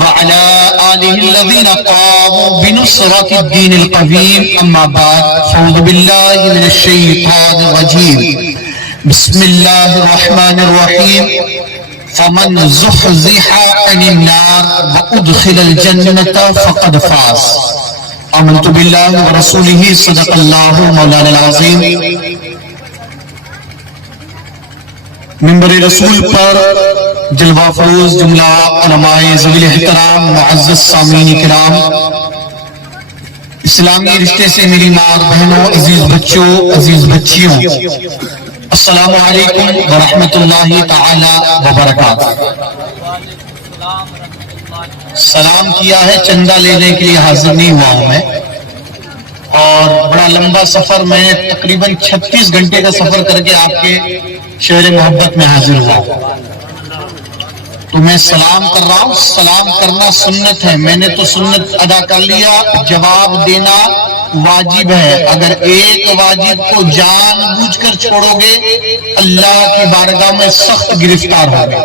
وعلى آله الذين قاموا بنصرة الدين القويم. أما بعد فأعوذ بالله من الشيطان الرجيم. بسم الله الرحمن الرحيم. فمن زحزح عن النار وأدخل الجنة فقد فاز. آمنت بالله ورسوله صدق الله مولانا العظيم. منبر رسول پر جلوہ فروز جملہ علماء ذوی احترام معزز سامعین کرام، اسلامی رشتے سے میری ماں بہنوں، عزیز بچوں، عزیز بچیوں، السلام علیکم ورحمۃ اللہ تعالی وبرکاتہ. سلام کیا ہے، چندہ لینے کے لیے حاضر نہیں ہوا ہوں میں، اور بڑا لمبا سفر، میں تقریباً 36 گھنٹے کا سفر کر کے آپ کے شہر محبت میں حاضر ہوا. تو میں سلام کر رہا ہوں. سلام کرنا سنت ہے، میں نے تو سنت ادا کر لیا، جواب دینا واجب ہے. اگر ایک واجب کو جان بوجھ کر چھوڑو گے اللہ کی بارگاہ میں سخت گرفتار ہوگے.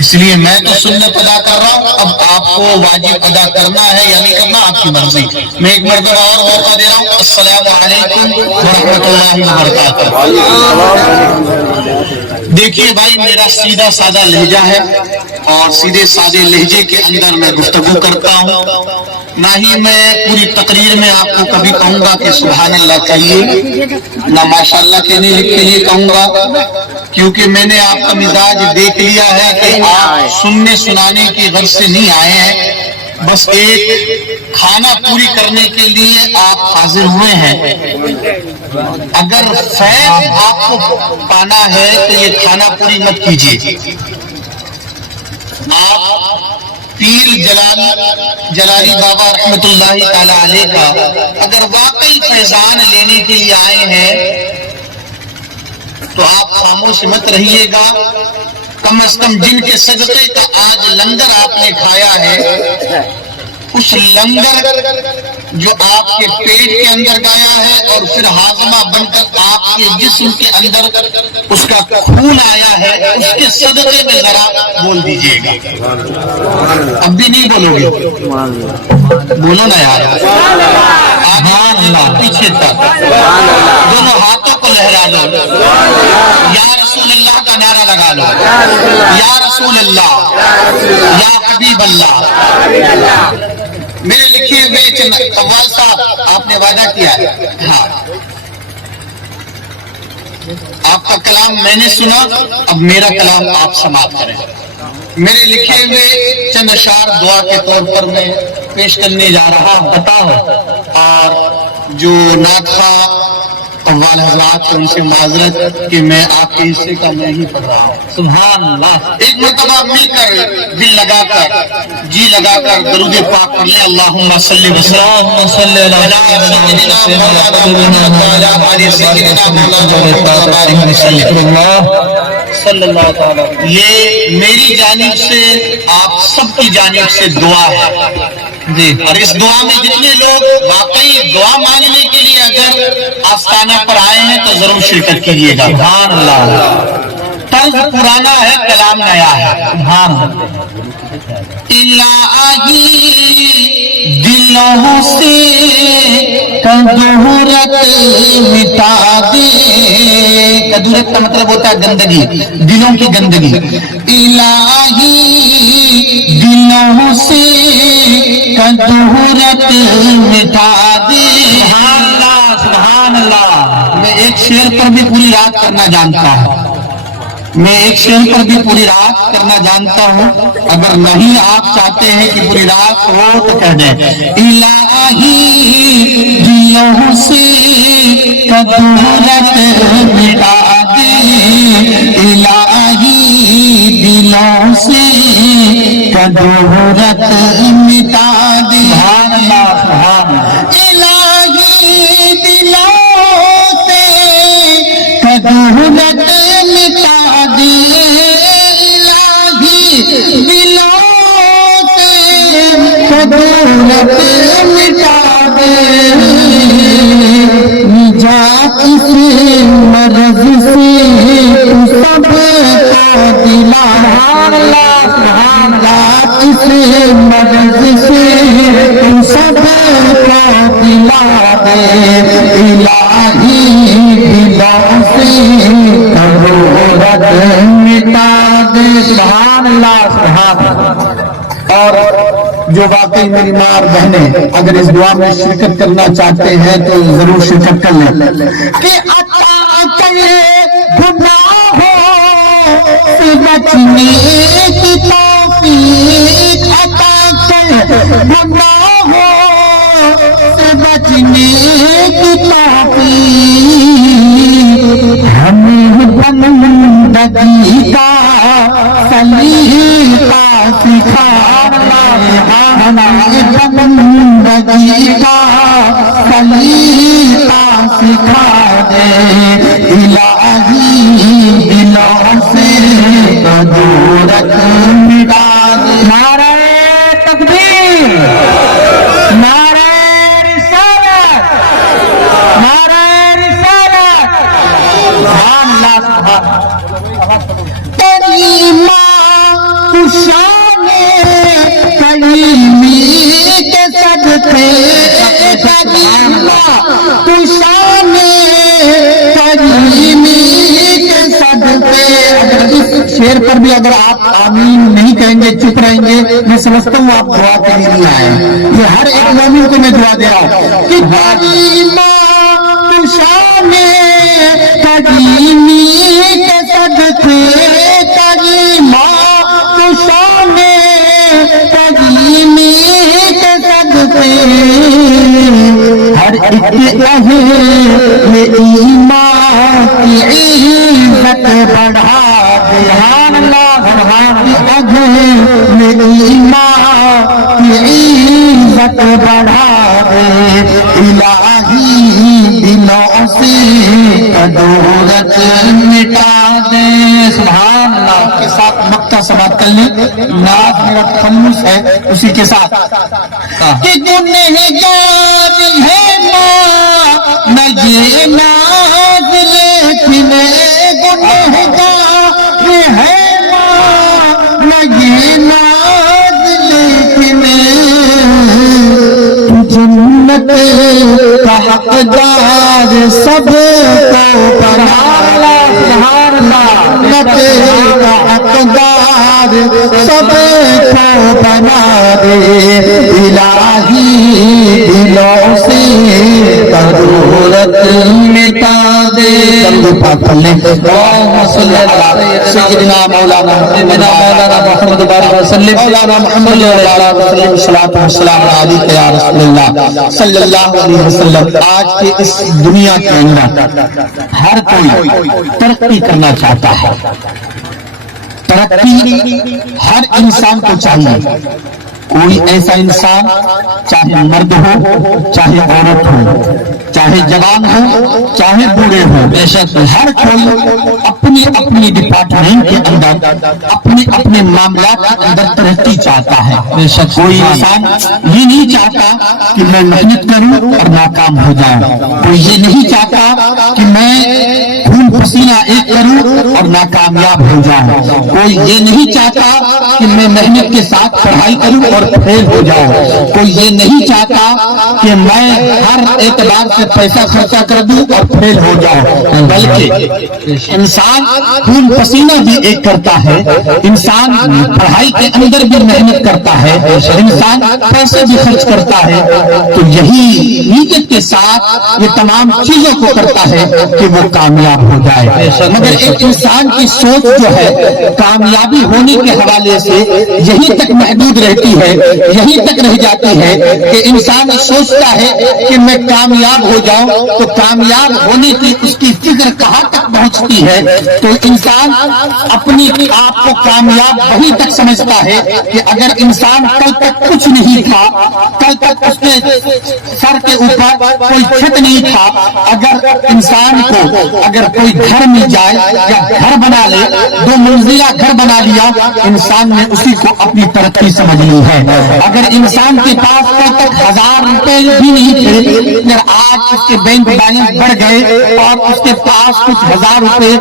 اس لیے میں تو سنت ادا کر رہا ہوں، اب آپ کو واجب ادا کرنا ہے یا نہیں کرنا آپ کی مرضی. میں ایک مرتبہ اور موقع دے رہا ہوں. السلام علیکم ورحمۃ اللہ وبرکاتہ. دیکھیے بھائی، میرا سیدھا سادہ لہجہ ہے اور سیدھے سادے لہجے کے اندر میں گفتگو کرتا ہوں. نہ ہی میں پوری تقریر میں آپ کو کبھی کہوں گا کہ سبحان اللہ کہیے، نہ ماشاء اللہ کہنے کے لیے کہوں گا، کیونکہ میں نے آپ کا مزاج دیکھ لیا ہے کہ آپ سننے سنانے کی غرض سے نہیں آئے ہیں، بس ایک کھانا پوری کرنے کے لیے آپ حاضر ہوئے ہیں. اگر فیض آپ کو پانا ہے تو یہ کھانا پوری مت کیجیے. آپ پیر جلالی بابا رحمت اللہ تعالی علیہ کا اگر واقعی فیضان لینے کے لیے آئے ہیں تو آپ خاموش مت رہیے گا. کم از کم جن کے صدقے کا آج لنگر آپ نے کھایا ہے، اس لنگر جو آپ کے پیٹ کے اندر گیا ہے اور پھر ہاضمہ بن کر آپ کے جسم کے اندر اس کا خون آیا ہے، اس کے صدقے میں ذرا بول دیجئے گا. اب بھی نہیں بولو گے؟ بولو نا یار. سبحان اللہ. پیچھے تک دونوں ہاتھوں کو لہرا لو، یا رسول اللہ کا نعرہ لگا لو، یا رسول اللہ، یا حبیب اللہ. میرے لکھے ہوئے قوال صاحب، آپ نے وعدہ کیا ہے، ہاں آپ کا کلام میں نے سنا، اب میرا کلام آپ سماعت کریں. میرے لکھے ہوئے چند اشعار دعا کے طور پر میں پیش کرنے جا رہا ہوں. اور جو ناخواہ قوال حضرات ان سے معذرت کہ میں آپ کے حصے کا نہیں پڑھ رہا ہوں. سبحان اللہ. ایک مرتبہ مل کر دل لگا کر جی لگا کر درود پاک پڑھ لیں. اللہم صلی وسلم صلی اللہ تعالی. یہ میری جانب سے آپ سب کی جانب سے دعا ہے جی. اور اس دعا میں جتنے لوگ واقعی دعا مانگنے کے لیے اگر آستانہ پر آئے ہیں تو ضرور شرکت کیجیے گا. سبحان اللہ. طرز پرانا ہے، کلام نیا ہے. سبحان اللہ. الہی دلوں سے کدورت مٹا دے. کدورت کا مطلب ہوتا ہے گندگی، دلوں کی گندگی. الہی دلوں سے کدورت مٹا دے. سبحان اللہ. سبحان اللہ. میں ایک شعر پر بھی پوری رات کرنا جانتا ہوں، اگر نہیں آپ چاہتے ہیں کہ پوری رات ہو تو کہہ دیں. الہی دلوں سے کدورت مٹا دے. الہی دلوں سے کدورت مٹا دے. سبحان اللہ. سبحان اللہ. الہی دلوں سے کدورت مٹا دے. الہی دلوں سے کدورت مٹا دے. نجات سے مرض سے سب کو دلا. سبحان اللہ. اس مرض سے تو سب کو دلا دے الہی دلوں سے ضرورت مٹا دے. سبحان اللہ سبحان اللہ. اور جو واقعی میری ماں اور بہنیں اگر اس دعا میں شرکت کرنا چاہتے ہیں تو ضرور شرکت کر لیں. کہ عطا کرے گناہوں سے بچنے کی توفیق، عطا کرے گناہوں سے بچنے کی توفیق، ہمیں بندگی کا سلیقہ سکھانا، ہمیں بندگی کا سلیقہ سکھا دے الہی دلوں سے ضرورت مٹا دے. نعرہ تکبیر، نعرہ رسالت، نعرہ رسالت. سبحان اللہ سبحان. تیری ماں شان کریمی کے صدقے، تیری ماں شان کریمی کے صدقے. اس شعر پر بھی اگر آپ آمین نہیں کہیں گے، چپ رہیں گے، میں سمجھتا ہوں آپ دعا کے لیے نہیں آئے. یہ ہر ایک مومن کو میں دعا دے رہا ہوں کہ تیری ماں شان کریمی کے صدقے، تیری ماں شان کریمی کے صدقے، ہر ایک اہل ایمان کی عزت بڑھا دے. سبحان اللہ سبحان. اہل ایمان کی عزت بڑھا دے الہی دلوں سے ضرورت مٹا دے. سبحان اللہ. کے ساتھ مکہ سماعت کر لیں. ناز میرا خموس ہے اسی کے ساتھ. کہ گنہگار ہے ماں نہ یہ ناز، لیکن گنہگار ہے ماں نہ یہ ناز، لیکن جنت کا حقدار سب کو بنا. سبحان اللہ. جنت کا حقدار سب کو بنا دے الہی دلوں سے ضرورت مٹا دے. پاک پڑھ لیں. اللہم صلی علی سیدنا مولانا محمد وسلم مولانا محمد وعلیہ وسلم صلاۃ والسلام علیک یا رسول اللہ صلی اللہ علیہ وسلم. آج کے اس دنیا کے اندر ہر کوئی ترقی کرنا چاہتا ہے. ترقی ہر انسان کو چاہیے. کوئی ایسا انسان چاہے مرد ہو چاہے عورت ہو، چاہے جوان ہو چاہے بوڑھے ہو، بے شک ہر کوئی اپنی اپنی ڈپارٹمنٹ کے اندر اپنے اپنے معاملات کے اندر ترقی چاہتا ہے. بے شک کوئی انسان یہ نہیں چاہتا کہ میں محنت کروں اور ناکام ہو جاؤں. کوئی یہ نہیں چاہتا کہ میں خون پسینہ ایک کروں اور ناکامیاب ہو جاؤں. کوئی یہ نہیں چاہتا کہ میں محنت کے ساتھ پڑھائی کروں اور فیل ہو جاؤں. کوئی یہ نہیں چاہتا کہ میں ہر اعتبار سے پیسہ خرچہ کر دوں اور فیل ہو جاؤں. بلکہ انسان خون پسینہ بھی ایک کرتا ہے، انسان پڑھائی کے اندر بھی محنت کرتا ہے، انسان پیسے بھی خرچ کرتا ہے. تو یہی نیت کے ساتھ یہ تمام چیزوں کو کرتا ہے کہ وہ کامیاب ہو جائے. مگر ایک انسان کی سوچ جو ہے کامیابی ہونے کے حوالے سے یہی تک محدود رہتی ہے، یہی تک رہ جاتی ہے کہ انسان سوچتا ہے کہ میں کامیاب ہو جاؤں. تو کامیاب ہونے کی اس کی فکر کہاں تک پہنچتی ہے؟ تو انسان اپنی آپ کو کامیاب وہی تک سمجھتا ہے کہ اگر انسان کل تک کچھ نہیں تھا، کل تک اس کے سر کے اوپر کوئی چھت نہیں تھا، اگر انسان کو اگر کوئی گھر نوکر مل جائے یا گھر بنا لے، 2 منزلہ گھر بنا لیا، انسان نے اسی کو اپنی ترقی سمجھ لی ہے۔ اگر انسان کے پاس کل تک 1000 روپے بھی نہیں تھے، اگر آج اس کے بینک بیلنس بڑھ گئے اور اس کے پاس کچھ 1000 روپے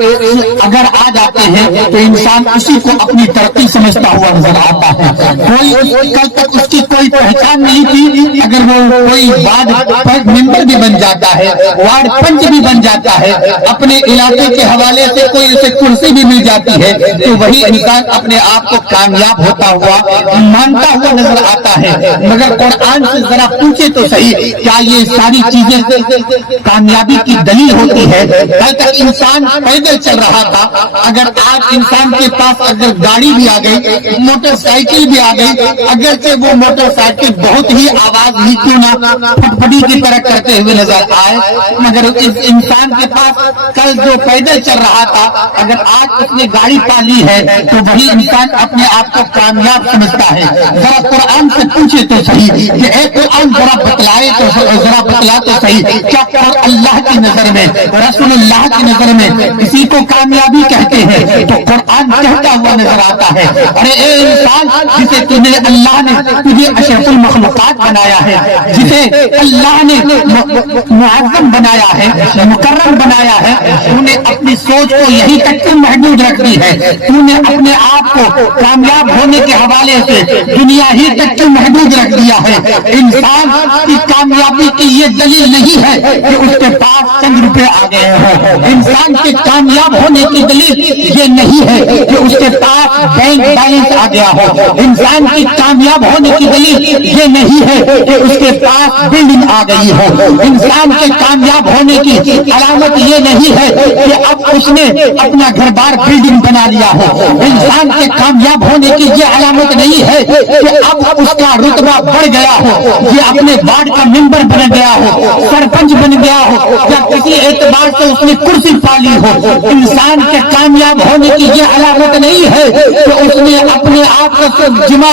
اگر آ جاتے ہیں تو انسان اسی کو اپنی ترقی سمجھتا ہوا نظر آتا ہے۔ کوئی کل تک اس کی کوئی پہچان نہیں تھی، اگر وہ کوئی وارڈ ممبر بھی بن جاتا ہے، وارڈ پنچ بھی بن جاتا ہے، اپنے علاقے کے حوالے سے کوئی اسے کرسی بھی مل جاتی ہے، تو وہی انسان اپنے آپ کو کامیاب ہوتا ہوا مانتا ہوا نظر آتا ہے۔ مگر قرآن سے ذرا پوچھے تو صحیح، کیا یہ ساری چیزیں کامیابی کی دلیل ہوتی ہے؟ کل تک انسان پیدل چل رہا تھا، اگر آج انسان کے پاس اگر گاڑی بھی آ گئی، موٹر سائیکل بھی آ گئی، اگرچہ وہ موٹر سائیکل بہت ہی آواز ہی کیوں نہ پھٹپٹی کی طرح کرتے ہوئے نظر آئے، مگر اس انسان کے پاس کل جو پیدل چل رہا تھا، اگر آج اس نے گاڑی پالی ہے تو وہی انسان اپنے آپ کو کامیاب سمجھتا ہے۔ ذرا قرآن سے پوچھے تو صحیح کہ اے قرآن ذرا بتلا تو صحیح، کیا اللہ کی نظر میں، رسول اللہ کی نظر میں کسی کو کامیابی کہتے ہیں؟ تو قرآن کہتا ہوا نظر آتا ہے، ارے اے انسان، جسے تجھے اللہ نے تجھے اشرف المخلوقات بنایا ہے، جسے اللہ نے معظم بنایا ہے، مکرم بنایا ہے، تو نے اپنی سوچ کو یہی تک تو محدود رکھ دی ہے، تو نے اپنے آپ کو کامیاب ہونے کے حوالے سے دنیا ہی تک تو محدود رکھ دیا ہے۔ انسان کی کامیابی کی یہ دلیل نہیں ہے کہ اس کے پاس چند روپے آ گئے ہوں، انسان کے کامیاب ہونے کی دلیل یہ نہیں ہے کہ اس کے پاس بینک بیلنس آ گیا ہو، انسان کی کامیاب ہونے کی دلیل یہ نہیں ہے کہ اس کے پاس بلڈنگ آ گئی ہو، انسان کے کامیاب ہونے کی علامت یہ نہیں ہے کہ اب اس نے اپنا گھر بار بلڈنگ بنا لیا ہو، انسان کے کامیاب ہونے کی یہ علامت نہیں ہے کہ اب اس کا رتبہ بڑھ گیا ہو، یہ اپنے وارڈ کا ممبر بن گیا ہو، سرپنچ بن گیا ہو، یا کسی اعتبار سے اس نے کرسی پالی ہو۔ انسان کے کامیاب ہونے کی یہ علامت نہیں ہے کہ اس نے اپنے آپ کو جمعہ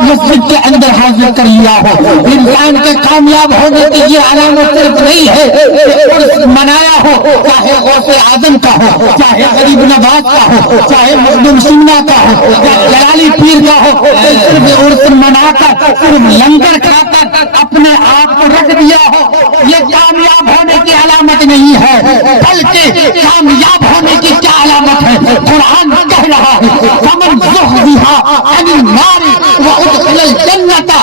مسجد کے اندر حاضر کر لیا ہو، انسان کے کامیاب ہونے کی یہ علامت صرف نہیں ہے کہ عرس منایا ہو، چاہے غوث اعظم کا ہو، چاہے غریب نواز کا ہو، چاہے مخدوم سننا کا ہو، یا جلالی پیر کا ہو، صرف عرس منا کر صرف لنگر کھا کر اپنے آپ کو رکھ دیا ہو، یہ کامیاب ہونے کی علامت نہیں ہے، بلکہ کامیاب ہونے کی کیا علامت ہے؟ قرآن کہہ رہا ہے فمن زحزح عن النار وادخل الجنة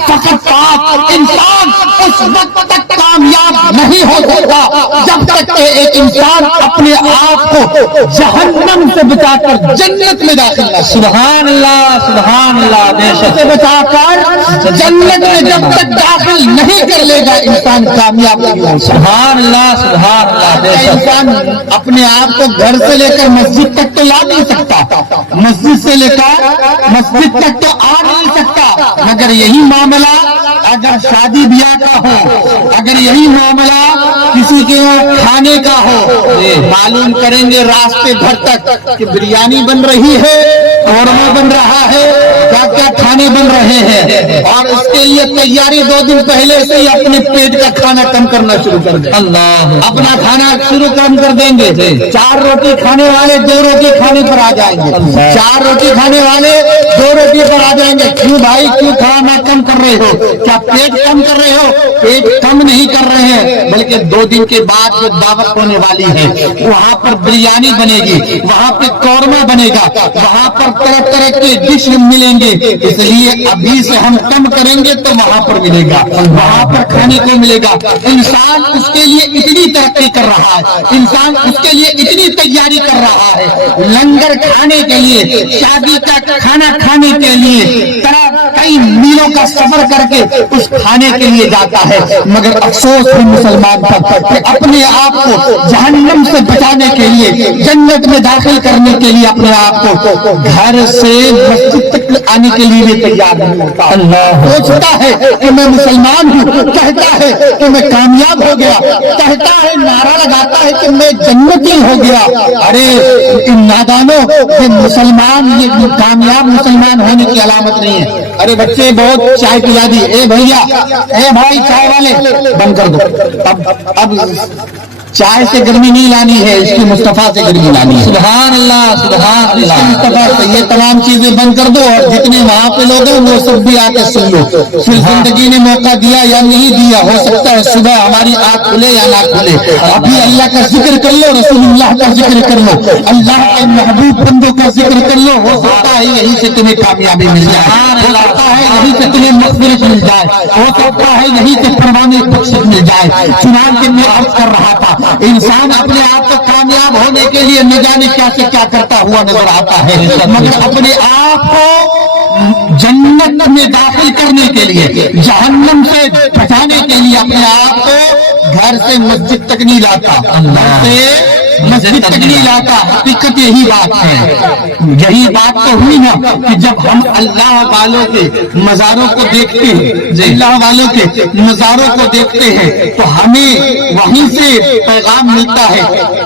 فقد فاز۔ انسان اس وقت تک کامیاب نہیں ہو سکتا جب تک کہ ایک انسان اپنے آپ کو جہنم سے بچا کر جنت میں داخل نہ۔ سبحان اللہ، سبحان اللہ، بے شک سے بچا کر جنت میں جب تک داخل نہیں کر لے گا انسان کامیاب نہیں ہو۔ سبحان اللہ، سبحان اللہ، بے شک انسان اپنے آپ کو گھر سے لے کر مسجد تک تو لا نہیں سکتا، مسجد سے لے کر مسجد تک تو آ نہیں سکتا، مگر یہی معاملہ اگر شادی بیاہ کا ہو، اگر یہی معاملہ کسی کے کھانے کا ہو، معلوم کریں گے راستے بھر تک کہ بریانی بن رہی ہے، قورمہ بن رہا ہے، کیا کیا کھانے بن رہے ہیں، اور اس کے لیے تیاری 2 دن پہلے سے ہی اپنے پیٹ کا کھانا کم کرنا شروع کر دیں، اللہ اپنا کھانا شروع کم کر دیں گے، 4 روٹی کھانے والے 2 روٹی کھانے پر آ جائیں گے، 4 روٹی کھانے والے 2 روٹی پر آ جائیں گے۔ کیوں بھائی، کیوں کھانا کم کر رہے ہو؟ کیا پیٹ کم کر رہے ہو؟ پیٹ کم نہیں کر رہے ہیں، بلکہ 2 دن کے بعد جو دعوت ہونے والی ہے وہاں پر بریانی بنے گی، وہاں پہ قورمہ بنے گا، وہاں پر طرح طرح کے ڈش ملیں گے، اس لیے ابھی سے ہم کم کریں گے تو وہاں پر ملے گا، وہاں پر کھانے کو ملے گا۔ انسان اس کے لیے اتنی ترقی کر رہا ہے، انسان اس کے لیے اتنی تیاری کر رہا ہے، لنگر کھانے کے لیے، شادی کا کھانا کھانے کے لیے کئی میلوں کا سفر کر کے اس کھانے کے لیے جاتا ہے، مگر افسوس ہے مسلمان پر کہ اپنے آپ کو جہنم سے بچانے کے لیے، جنت میں داخل کرنے کے لیے اپنے آپ کو گھر سے مسجد تک آنے کے لیے بھی تیار نہیں ہوتا۔ اللہ سوچتا ہے کہ میں مسلمان ہوں، کہتا ہے کہ میں کامیاب ہو گیا، کہتا ہے، نعرہ لگاتا ہے کہ میں جنتی ہو گیا۔ ارے ان نادانوں، یہ مسلمان، یہ کامیاب مسلمان ہونے کی علامت نہیں ہے۔ ارے بچے بہت چائے پلا دی، اے بھیا، اے بھائی چائے والے بند کر دو، اب چائے سے گرمی نہیں لانی ہے، اس کی مصطفیٰ سے گرمی لانی ہے۔ سبحان اللہ، سبحان اللہ، مصطفیٰ سے یہ تمام چیزیں بند کر دو، اور جتنے وہاں پہ لوگ ہیں وہ سب بھی آ کے سن لو۔ پھر زندگی نے موقع دیا یا نہیں دیا، ہو سکتا ہے صبح ہماری آنکھ کھلے یا نہ کھلے، ابھی اللہ کا ذکر کر لو، رسول اللہ کا ذکر کر لو، اللہ کے محبوب بندوں کا ذکر کر لو، ہو سکتا ہے یہیں سے تمہیں کامیابی مل جائے، ہو سکتا ہے یہیں سے تمہیں مغفرت مل جائے، ہو سکتا ہے یہیں سے پروانۂ بخشش مل جائے۔ چنانچہ میں عرض کر رہا تھا، انسان اپنے آپ کو کامیاب ہونے کے لیے نہ جانے کیا سے کیا کرتا ہوا نظر آتا ہے، مگر اپنے آپ کو جنت میں داخل کرنے کے لیے، جہنم سے بچانے کے لیے اپنے آپ کو گھر سے مسجد تک نہیں لاتا، گھر سے مسجد تک نہیں لاتا۔ حقیقت یہی بات ہے، یہی بات تو ہوئی نا کہ جب ہم اللہ والوں کے مزاروں کو دیکھتے ہیں، اللہ والوں کے مزاروں کو دیکھتے ہیں، تو ہمیں وہیں سے پیغام ملتا ہے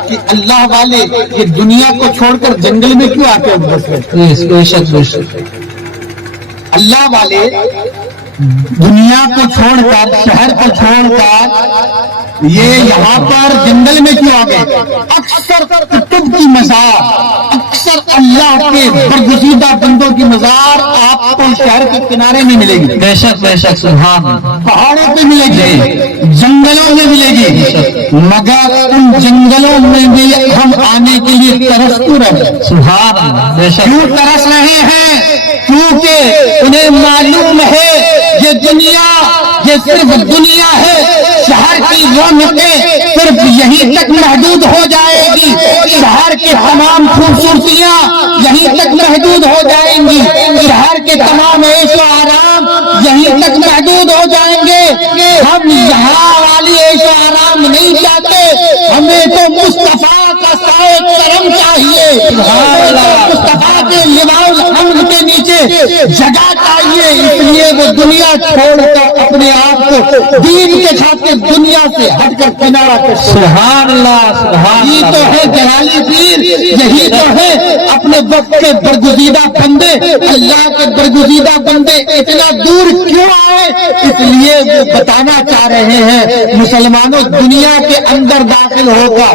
کہ اللہ والے یہ دنیا کو چھوڑ کر جنگل میں کیوں آتے ہیں بس میں؟ اللہ والے دنیا کو چھوڑ کر، شہر کو چھوڑ کر یہ یہاں پر جنگل میں کیوں آ گئے؟ اکثر کتب کی مزار، اکثر اللہ کے برگزیدہ بندوں کی مزار آپ کو شہر کے کنارے میں ملے گی، بے شک بے شک، سبحان اللہ، پہاڑوں پہ ملے گی، جنگلوں میں ملے گی، مگر ان جنگلوں میں بھی ہم آنے کے لیے ترس کیوں رہے؟ سبحان اللہ، بے شک، کیوں ترس رہے ہیں؟ کیونکہ انہیں معلوم ہے یہ دنیا، یہ صرف دنیا ہے، شہر کی رونقیں صرف یہیں تک محدود ہو جائے گی، شہر کی تمام خوبصورتیاں یہیں تک محدود ہو جائیں گی، شہر کے تمام عیش و آرام یہیں تک محدود ہو جائیں گے۔ ہم یہاں والی عیش و آرام نہیں چاہتے، ہمیں تو مصطفیٰ کا سائے کرم چاہیے، مصطفیٰ کے لواء الحمد کے نیچے جگہ چاہیے، اس لیے وہ دنیا چھوڑ کر اپنے آپ کو دین کے خاطر دنیا سے ہٹ کر کنارہ کرتے ہیں۔ سبحان اللہ، سبحان یہی تو ہے جلالی پیر، یہی تو ہے اپنے وقت کے برگزیدہ بندے، اللہ کے برگزیدہ بندے اتنا دور کیوں آئے؟ اس لیے وہ بتانا چاہ رہے ہیں مسلمانوں، دنیا کے اندر داخل ہوگا،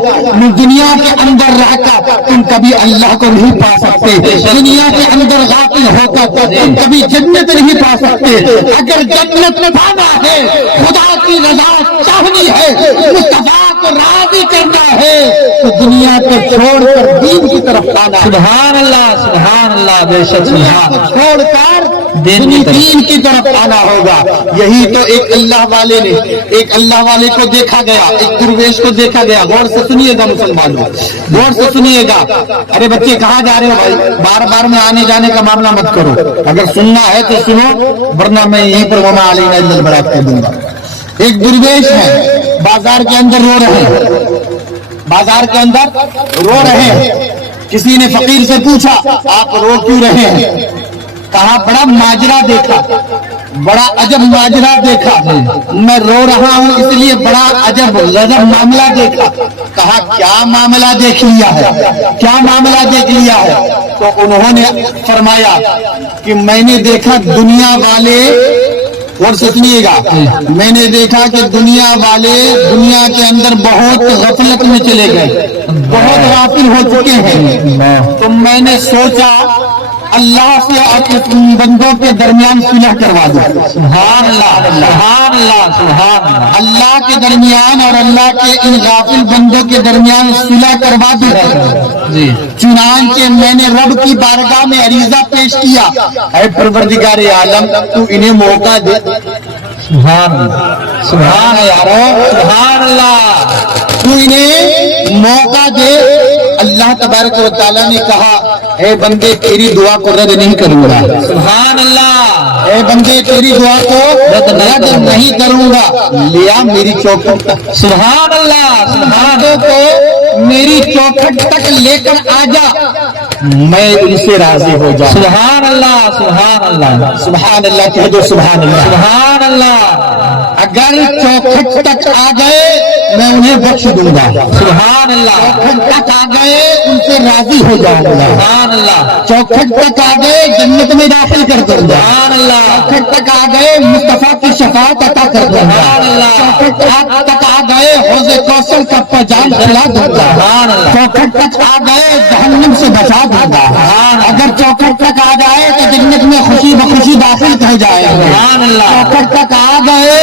دنیا کے اندر رہ کر تم کبھی اللہ کو نہیں پا سکتے، دنیا کے اندر غافل ہو کر تم کبھی جنت نہیں پا سکتے۔ اگر جنت پانا ہے، خدا کی رضا چاہنی ہے، مصطفیٰ کو راضی کرنا ہے، تو دنیا کو چھوڑ کر دین کی طرف آنا، سبحان اللہ، سبحان اللہ، بے شک، سبحان اللہ، چھوڑ کر دین کی طرف آنا ہوگا۔ یہی تو ایک اللہ والے نے، ایک اللہ والے کو دیکھا گیا، ایک درویش کو دیکھا گیا۔ غور سے سنیے گا مسلمانوں، غور سے سنیے گا۔ ارے بچے کہاں جا رہے ہو بھائی؟ بار بار میں آنے جانے کا معاملہ مت کرو، اگر سننا ہے تو سنو، ورنہ میں یہیں پر وما علینا الا البلاغ کہہ دوں گا۔ ایک درویش ہے، بازار کے اندر رو رہے ہیں، بازار کے اندر رو رہے ہیں۔ کسی نے فقیر سے پوچھا آپ رو کیوں رہے ہیں؟ کہا بڑا ماجرا دیکھا، بڑا عجب ماجرا دیکھا، میں رو رہا ہوں اس لیے بڑا عجب غضب معاملہ دیکھا۔ کہا کیا معاملہ دیکھ لیا ہے؟ کیا معاملہ دیکھ لیا ہے؟ تو انہوں نے فرمایا کہ میں نے دیکھا دنیا والے، اور سنیے گا، میں نے دیکھا کہ دنیا والے دنیا کے اندر بہت غفلت میں چلے گئے، بہت غافل ہو چکے ہیں، تو میں نے سوچا اللہ سے اپنے بندوں کے درمیان صلح کروا دو۔ سبحان اللہ، سبحان اللہ، سبحان اللہ، اللہ کے درمیان اور اللہ کے ان غافل بندوں کے درمیان صلح کروا دو۔ جی، چنانچہ میں نے رب کی بارگاہ میں عریضہ پیش کیا، اے پروردگار عالم تو انہیں موقع دے۔ سبحان اللہ، سبحان یارو، سبحان اللہ، تو انہیں موقع دے۔ اللہ تبارک و تعالیٰ نے کہا اے بندے تیری دعا کو رد نہیں کروں گا، سبحان اللہ، اے بندے تیری دعا کو رد نہیں کروں گا، لیا میری چوکھٹ تک، سبحان اللہ، سبحان بندوں کو میری چوکھٹ تک لے کر آ جا، میں ان سے راضی ہو جاؤں۔ سبحان اللہ، سبحان اللہ، سبحان اللہ کہہ دو، سبحان اللہ۔ سبحان اللہ، اگر چوکھٹ تک آ گئے میں انہیں بخش دوں گا، سبحان اللہ، چوکھٹ تک آ گئے ان سے راضی ہو جاؤں گا، سبحان اللہ، چوکھٹ تک آ گئے جنت میں داخل کر دوں گا، سبحان اللہ، چوکھٹ تک آ گئے مصطفیٰ کی شفاعت عطا کر دوں گا، سبحان اللہ، چوکھٹ تک آ گئے حوض کوثر کا پجام کھلا دوں گا، چوکھٹ تک آ گئے جہنم سے بچا دوں گا، اگر چوکھٹ تک آ جائے تو جنت میں خوشی بخوشی داخل ہو جائے گا، چوکھٹ تک آ گئے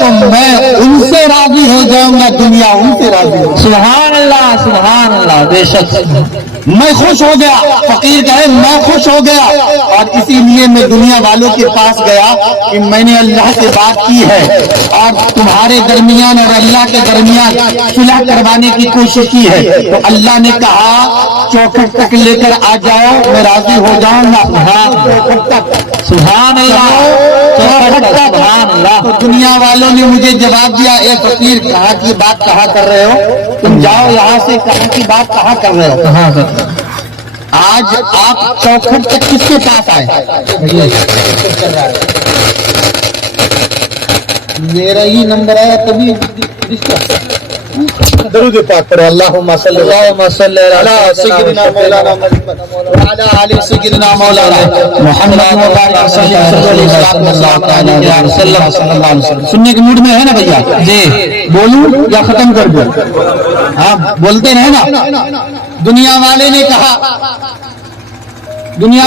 تو میں ان سے راضی ہو جاؤں گا، دنیا ان سے راضی ہو۔ سبحان اللہ سبحان اللہ، بے شک میں خوش ہو گیا، فقیر کہے میں خوش ہو گیا، اور اسی لیے میں دنیا والوں کے پاس گیا کہ میں نے اللہ سے بات کی ہے اور تمہارے درمیان اور اللہ کے درمیان صلح کروانے کی کوشش کی ہے، تو اللہ نے کہا چوکھٹ تک لے کر آ جاؤ، میں راضی ہو جاؤں گا۔ چوکھٹ تک، سبحان اللہ چوکھٹ تک۔ سبحان اللہ۔ تو دنیا والوں نے مجھے جواب دیا، اے فقیر کہاں کی بات کہاں کر رہے ہو، تم جاؤ یہاں سے، کہاں کی بات کہاں کر رہے ہو۔ کہاں سے؟ آج آپ چوکھٹ تک کس کے پاس آئے؟ میرا ہی نمبر آیا تبھی درود پاک پر اللہم صلی علی سیدنا مولانا محمد وعلی آل سیدنا مولانا محمد مبارک صلی اللہ علیہ وسلم۔ سننے کے موڈ میں ہے نا بھیا؟ جی بولوں یا ختم کر دوں؟ ہاں بولتے رہے نا۔ دنیا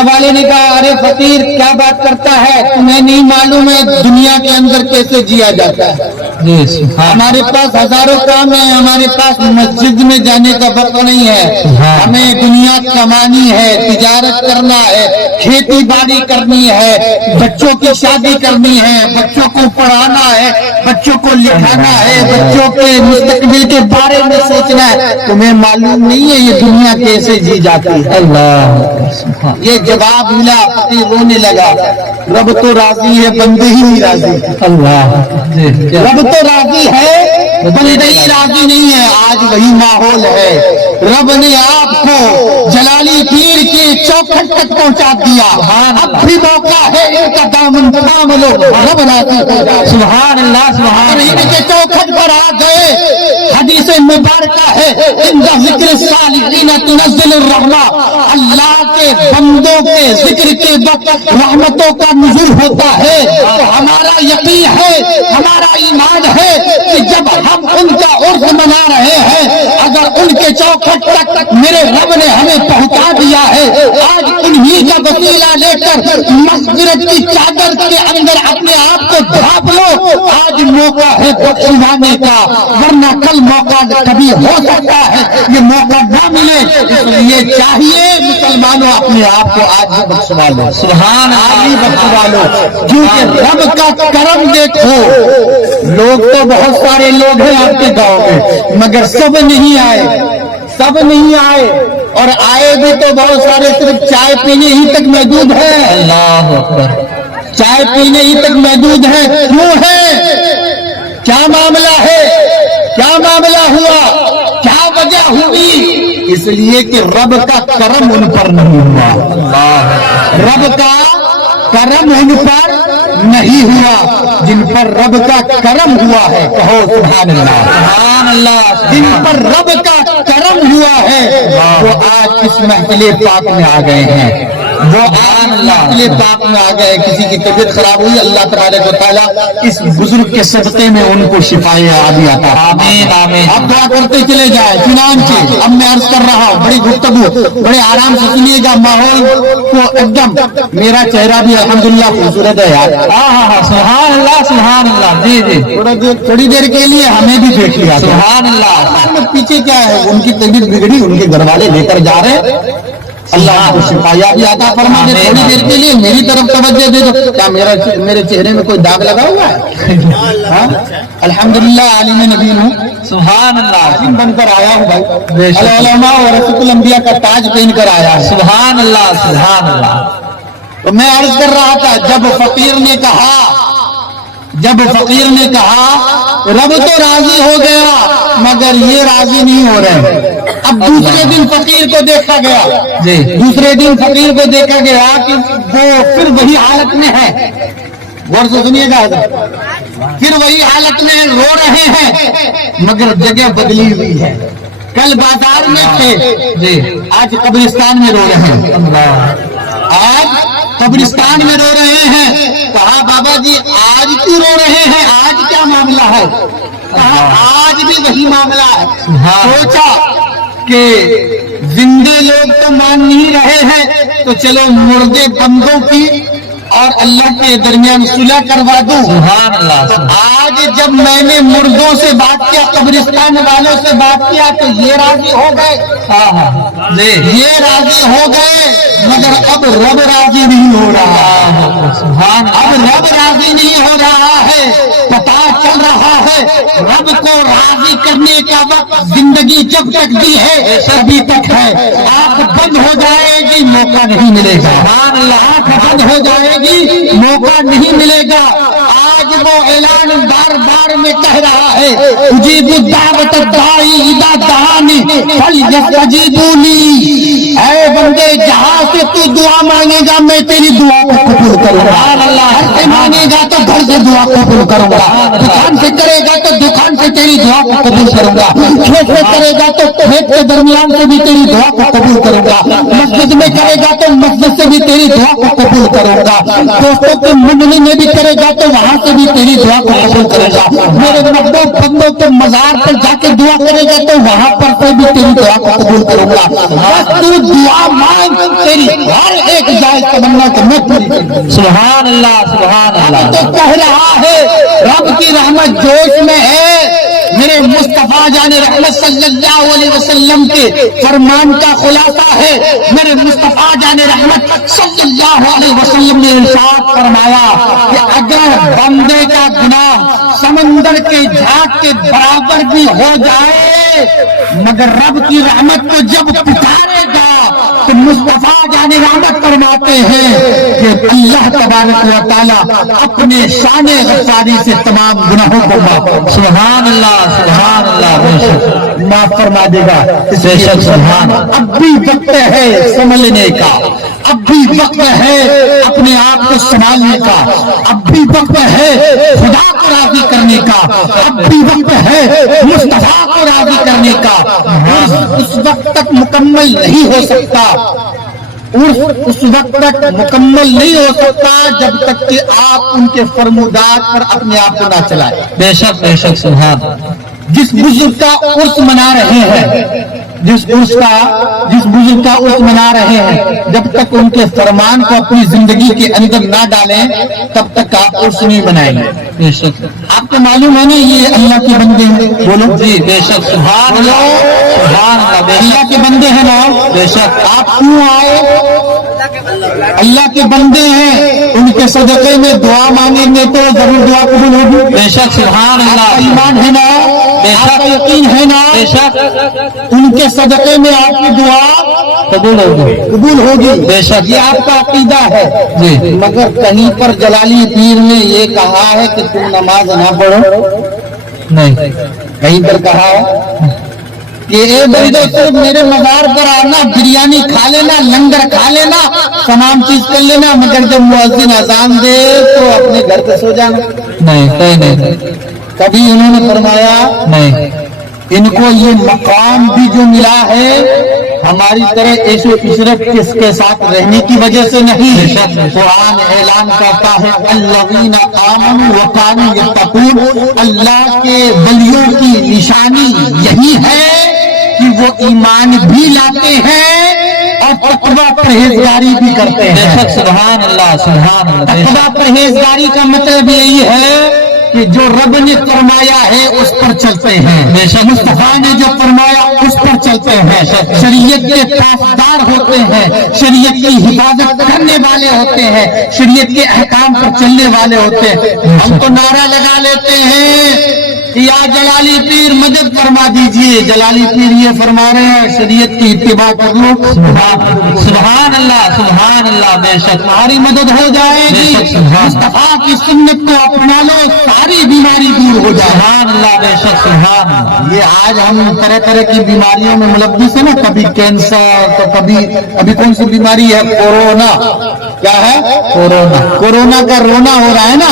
والے نے کہا ارے فقیر کیا بات کرتا ہے، تمہیں نہیں معلوم ہے دنیا کے اندر کیسے جیا جاتا ہے؟ جی ہمارے پاس ہزاروں کام ہیں، ہمارے پاس مسجد میں جانے کا وقت نہیں ہے، ہمیں دنیا کمانی ہے، تجارت کرنا ہے، کھیتی باڑی کرنی ہے، بچوں کی شادی کرنی ہے، بچوں کو پڑھانا ہے، بچوں کو لکھانا ہے، بچوں کے مستقبل کے بارے میں سوچنا ہے، تمہیں معلوم نہیں ہے یہ دنیا کیسے جی جاتی ہے؟ اللہ، یہ جواب ملا، فقیر رونے لگا، رب تو راضی ہے بندے ہی نہیں راضی، اللہ رب تو راضی ہے بندے ہی راضی نہیں ہے۔ آج وہی ماحول ہے، رب نے آپ کو جلالی پیر کے چوکھٹ تک پہنچا دیا، اب بھی موقع ہے ان کا دامن تھام لو، رب راضی ہو جائے۔ سبحان اللہ سبحان ان اللہ۔ کے چوکھٹ پر آ گئے، حدیث مبارکہ ہے ان کا ذکر صالحین تنزل الرحمہ، اللہ کے بندوں کے ذکر کے وقت رحمتوں کا نزول ہوتا ہے، تو ہمارا یقین ہے، ہمارا ایمان ہے کہ جب ہم ان کا عرس منا رہے ہیں، اگر ان کے چوکھٹ تک میرے رب نے ہمیں پہنچا دیا ہے، آج انہی کا وسیلہ لے کر مغفرت کی چادر کے اندر اپنے آپ کو ڈھانپ لو، آج موقع ہے بخشوانے کا، ورنہ کل موقع کبھی ہو سکتا ہے یہ موقع نہ ملے، اس لیے چاہیے مسلمانوں اپنے آپ کو آج ہی بخشوا لو، سبحان آج ہی اللہ بخشوا لو، کیونکہ رب کا کرم دیکھو، لوگ تو بہت سارے لوگ ہیں آپ کے گاؤں میں، مگر سب نہیں آئے، اور آئے بھی تو بہت سارے صرف چائے پینے ہی تک محدود ہیں، اللہ اکبر۔ چائے پینے ہی تک محدود ہیں، کیوں ہے؟ کیا معاملہ ہے؟ کیا معاملہ ہوا؟ کیا وجہ ہوئی؟ اس لیے کہ رب کا کرم ان پر نہیں ہوا، رب کا کرم ان پر نہیں ہوا، جن پر رب کا کرم ہوا ہے کہو سبحان اللہ، سبحان اللہ۔ جن پر رب کا کرم ہوا ہے وہ آج اس محفل پاک میں آ گئے ہیں، وہ آج محفل پاک میں آ گئے۔ کسی کی طبیعت خراب ہوئی، اللہ تبارک و تعالیٰ اس بزرگ کے صدقے میں ان کو شفائے عاجلہ عطا فرمائے۔ آمین آمین۔ اب دعا کرتے چلے جائیں۔ چنانچہ اب میں عرض کر رہا ہوں، بڑی گفتگو، بڑے آرام سے سنیے گا، ماحول کو ایک دم، میرا چہرہ بھی الحمدللہ خوبصورت ہے یار، ہاں سبحان اللہ سبحان اللہ۔ جی جی تھوڑی دیر کے لیے ہمیں بھی دیکھ لیا، سبحان اللہ۔ پیچھے کیا ہے، ان کی طبیعت بگڑی، ان کے گھر والے لے کر جا رہے، اللہ کو شفایا بھی عطا فرما دے۔ تھوڑی دیر کے لیے میری طرف توجہ دے دو، کیا میرے چہرے میں کوئی داغ لگا ہوا ہے؟ ہاں؟ الحمدللہ عالم نبی ہوں، سبحان اللہ۔ عالم بن کر آیا ہوں بھائی، العلماء ورثۃ الانبیاء کا تاج پہن کر آیا ہے۔ سبحان اللہ سبحان اللہ۔ تو میں عرض کر رہا تھا، جب فقیر نے کہا رب تو راضی ہو گیا مگر یہ راضی نہیں ہو رہے، اب دوسرے دن فقیر کو دیکھا گیا، جی دوسرے دن فقیر کو دیکھا گیا کہ وہ پھر وہی حالت میں ہے، غور سے سنیے گا، پھر وہی حالت میں رو رہے ہیں مگر جگہ بدلی ہوئی ہے، کل بازار میں تھے، جی آج قبرستان میں رو رہے ہیں، آج قبرستان میں رو رہے ہیں۔ کہا بابا جی آج کیوں رو رہے ہیں، آج کیا معاملہ ہے؟ کہا آج بھی وہی معاملہ ہے. سوچا کہ زندے لوگ تو مان نہیں رہے ہیں تو چلو مردے بندوں کی اور اللہ کے درمیان صلح کروا دوں. سبحان اللہ. آج جب میں نے مردوں سے بات کیا، قبرستان والوں سے بات کیا تو یہ راضی ہو گئے، یہ راضی ہو گئے، مگر اب رب راضی نہیں ہو رہا. اب رب راضی نہیں ہو رہا ہے. پتا چل رہا ہے رب کو راضی کرنے کا وقت زندگی جب تک دی ہے ابھی تک ہے. آنکھ بند ہو جائے گی موقع نہیں ملے گا. آنکھ بند ہو جائے گی موقع نہیں ملے گا. آج وہ اعلان بار بار میں کہہ رہا ہے اجیب الدعوۃ الداعی اذا دعانی فلیستجیبونی. اے بندے جہاں سے تو دعا مانگے گا میں تیری دعا کو قبول کروں گا. گھر سے مانگے گا تو گھر سے دعا کو قبول کروں گا. دکان سے کرے گا تو دکان سے تیری دعا کو قبول کروں گا. کھیت سے کرے گا تو کھیت کے درمیان سے بھی تیری دعا کو قبول کروں گا. مسجد میں کرے گا تو مسجد سے بھی تیری دعا کو قبول کروں گا. دوستوں کے منڈلی میں بھی کرے گا تو وہاں سے بھی تیری دعا کو قبول کرے گا. میرے محبوب بندوں کے مزار پر جا کے دعا کرے گا تو وہاں پر سے بھی تیری دعا کو قبول کروں گا. بس تو دعا مانگ، تیری ہر ایک جائز تمنا کو میں پوری کروں گا. سبحان اللہ. سبحان اللہ. تو کہہ رہا ہے رب کی رحمت جوش میں ہے. میرے مصطفیٰ جان رحمت صلی اللہ علیہ وسلم کے فرمان کا خلاصہ ہے. میرے مصطفیٰ جان رحمت صلی اللہ علیہ وسلم نے ارشاد فرمایا کہ اگر بندے کا گناہ سمندر کے جھاگ کے برابر بھی ہو جائے مگر رب کی رحمت کو جب پکارے گا تو مصطفیٰ جان رحمت فرماتے ہیں کہ اللہ تبارک و تعالیٰ اپنے شان غفاری سے تمام گناہوں کو معاف. سبحان اللہ. سبحان اللہ. معاف فرما دے گا. بے شک. سبحان. اب بھی وقت ہے سنبھلنے کا، اب بھی وقت ہے اپنے آپ کو سنبھالنے کا، اب بھی وقت ہے خدا کو راضی کرنے کا، اب بھی وقت ہے مصطفیٰ کو راضی کرنے کا. اس وقت تک مکمل نہیں ہو سکتا، اس وقت تک مکمل نہیں ہو سکتا جب تک کہ آپ ان کے فرمودات پر اپنے آپ کو نہ چلائیں. بے شک. بے شک. سبحان. جس بزرگ کا عرس منا رہے ہیں، جس بزرگ کا عرس منا رہے ہیں، جب تک ان کے فرمان کو اپنی زندگی کے اندر نہ ڈالیں تب تک آپ عرس نہیں منائیں گے. بے شک. آپ کو معلوم ہے نا یہ اللہ کے بندے ہیں. بولو جی. بے شک. سبحان اللہ. سبحان اللہ. بے اللہ شک. کے بندے ہیں نا. بے شک. آپ کیوں آئے؟ اللہ کے بندے ہیں، ان کے صدقے میں دعا مانگیں گے تو ضرور دعا قبول ہوگی. بے شک. سبحان آپ کا اللہ. ایمان ہے نا، بے آپ شک. کا یقین ہے نا، بے شک. ان کے صدقے میں آپ کی دعا قبول ہوگی. قبول ہوگی. بے شک. یہ آپ کا عقیدہ ہے. جی. مگر کہیں پر جلالی پیر نے یہ کہا ہے کہ تم نماز نہ پڑھو. نہیں. کہیں پر کہا ہے کہ اے بندو صرف میرے مزار پر آنا، بریانی کھا لینا، لنگر کھا لینا، تمام چیز کر لینا، مگر جب مؤذن اذان دے تو اپنے گھر پہ سو جانا. نہیں. نہیں. کبھی انہوں نے فرمایا نہیں. ان کو یہ مقام بھی جو ملا ہے ہماری طرح عیش و عشرت کے ساتھ رہنے کی وجہ سے نہیں. قرآن اعلان کرتا ہے الذین آمنوا وکانوا یتقون. اللہ کے ولیوں کی نشانی یہی ہے کہ وہ ایمان بھی لاتے ہیں اور تقویٰ پرہیزگاری بھی کرتے بے ہیں. شک. سبحان اللہ. سبحان اللہ. بے شک. تقویٰ پرہیزگاری کا مطلب یہی ہے کہ جو رب نے فرمایا ہے اس پر چلتے ہیں. بے شک. مصطفیٰ نے جو فرمایا اس پر چلتے ہیں. شریعت کے پاسدار ہوتے ہیں، شریعت کی حفاظت کرنے والے ہوتے ہیں، شریعت کے احکام پر چلنے والے ہوتے ہیں. ہم تو نعرہ لگا لیتے ہیں کہ یا جلالی پیر مدد فرما دیجئے. جلالی پیر یہ فرما رہے ہیں شریعت کی اتباع کر لو. سبحان اللہ. سبحان اللہ. بے شک. تمہاری مدد ہو جائے بے گی. شک. سبحان. مصطفیٰ کی سنت کو اپنا لو، ساری بیماری دور ہو جائے. سبحان اللہ. بے شک. سبحان اللہ. یہ آج ہم طرح طرح کی بیماریوں میں ملوث ہیں نا، کبھی کینسر تو ابھی کون سی بیماری ہے؟ کورونا. کیا ہے؟ کورونا. کورونا کا رونا ہو رہا ہے نا.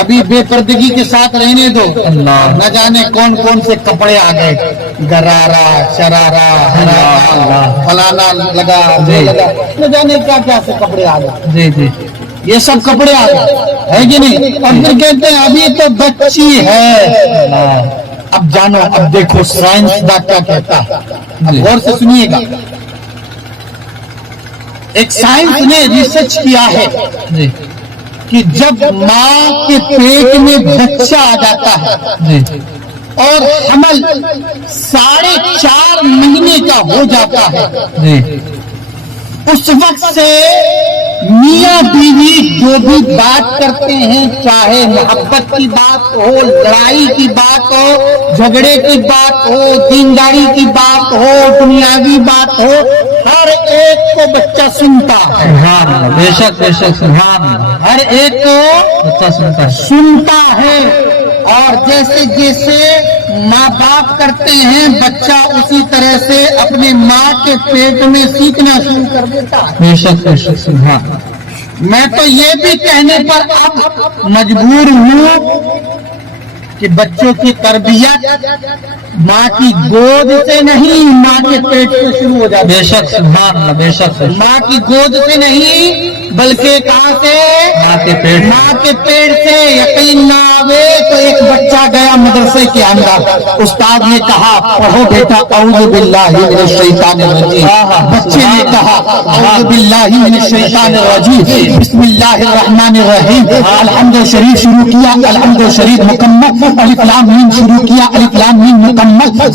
ابھی بے پردگی کے ساتھ رہنے دو، نہ جانے کون کون سے کپڑے آ گئے، گرارا، شرارا، ہرارا، فلانا لگا، وہ لگا، نہ جانے کیا کیا سے کپڑے آ گئے. جی جی یہ سب کپڑے آ گئے ہے کہ نہیں؟ اور پھر کہتے ہیں ابھی تو بچی ہے. اب جانو، اب دیکھو سائنس دا کیا کہتا ہے. اب غور سے سنیے گا. ایک سائنس نے ریسرچ کیا ہے جی کہ جب ماں کے پیٹ میں بچہ آ جاتا ہے جی اور حمل 4.5 مہینے کا ہو جاتا ہے، جی اس وقت سے میاں بیوی جو بھی بات کرتے ہیں، چاہے محبت کی بات ہو، لڑائی کی بات ہو، جھگڑے کی بات ہو، دینداری کی بات ہو، دنیاوی بات ہو، ہر ایک کو بچہ سنتا ہے. سبحان اللہ، بے شک بے شک، سبحان اللہ، ہر ایک کو بچہ سنتا ہے. سنتا ہے. اور جیسے جیسے ماں باپ کرتے ہیں، بچہ اسی طرح سے اپنے ماں کے پیٹ میں سیکھنا شروع کر دیتا ہے. بے شک بے شک، سبحان اللہ. میں تو یہ بھی کہنے پر اب مجبور ہوں کہ بچوں کی تربیت ماں کی گود سے نہیں، ماں کے پیٹ سے شروع ہو جاتی ہے. بے شک، سبحان اللہ، بے شک بے شک. ماں کی گود سے نہیں بلکہ کہاں سے؟ ماں کے پیٹ. ماں کے پیٹ سے. یقین نہ آوے تو ایک بچہ گیا مدرسے کے اندر، استاد نے کہا پڑھو بیٹا اعوذ باللہ من الشیطان الرجیم. بچے نے کہا اعوذ باللہ من الشیطان الرجیم، بسم اللہ الرحمن الرحیم. الحمد شریف شروع کیا، الحمد شریف مکمل. الف لام میم شروع کیا، الف لام میم مکمل.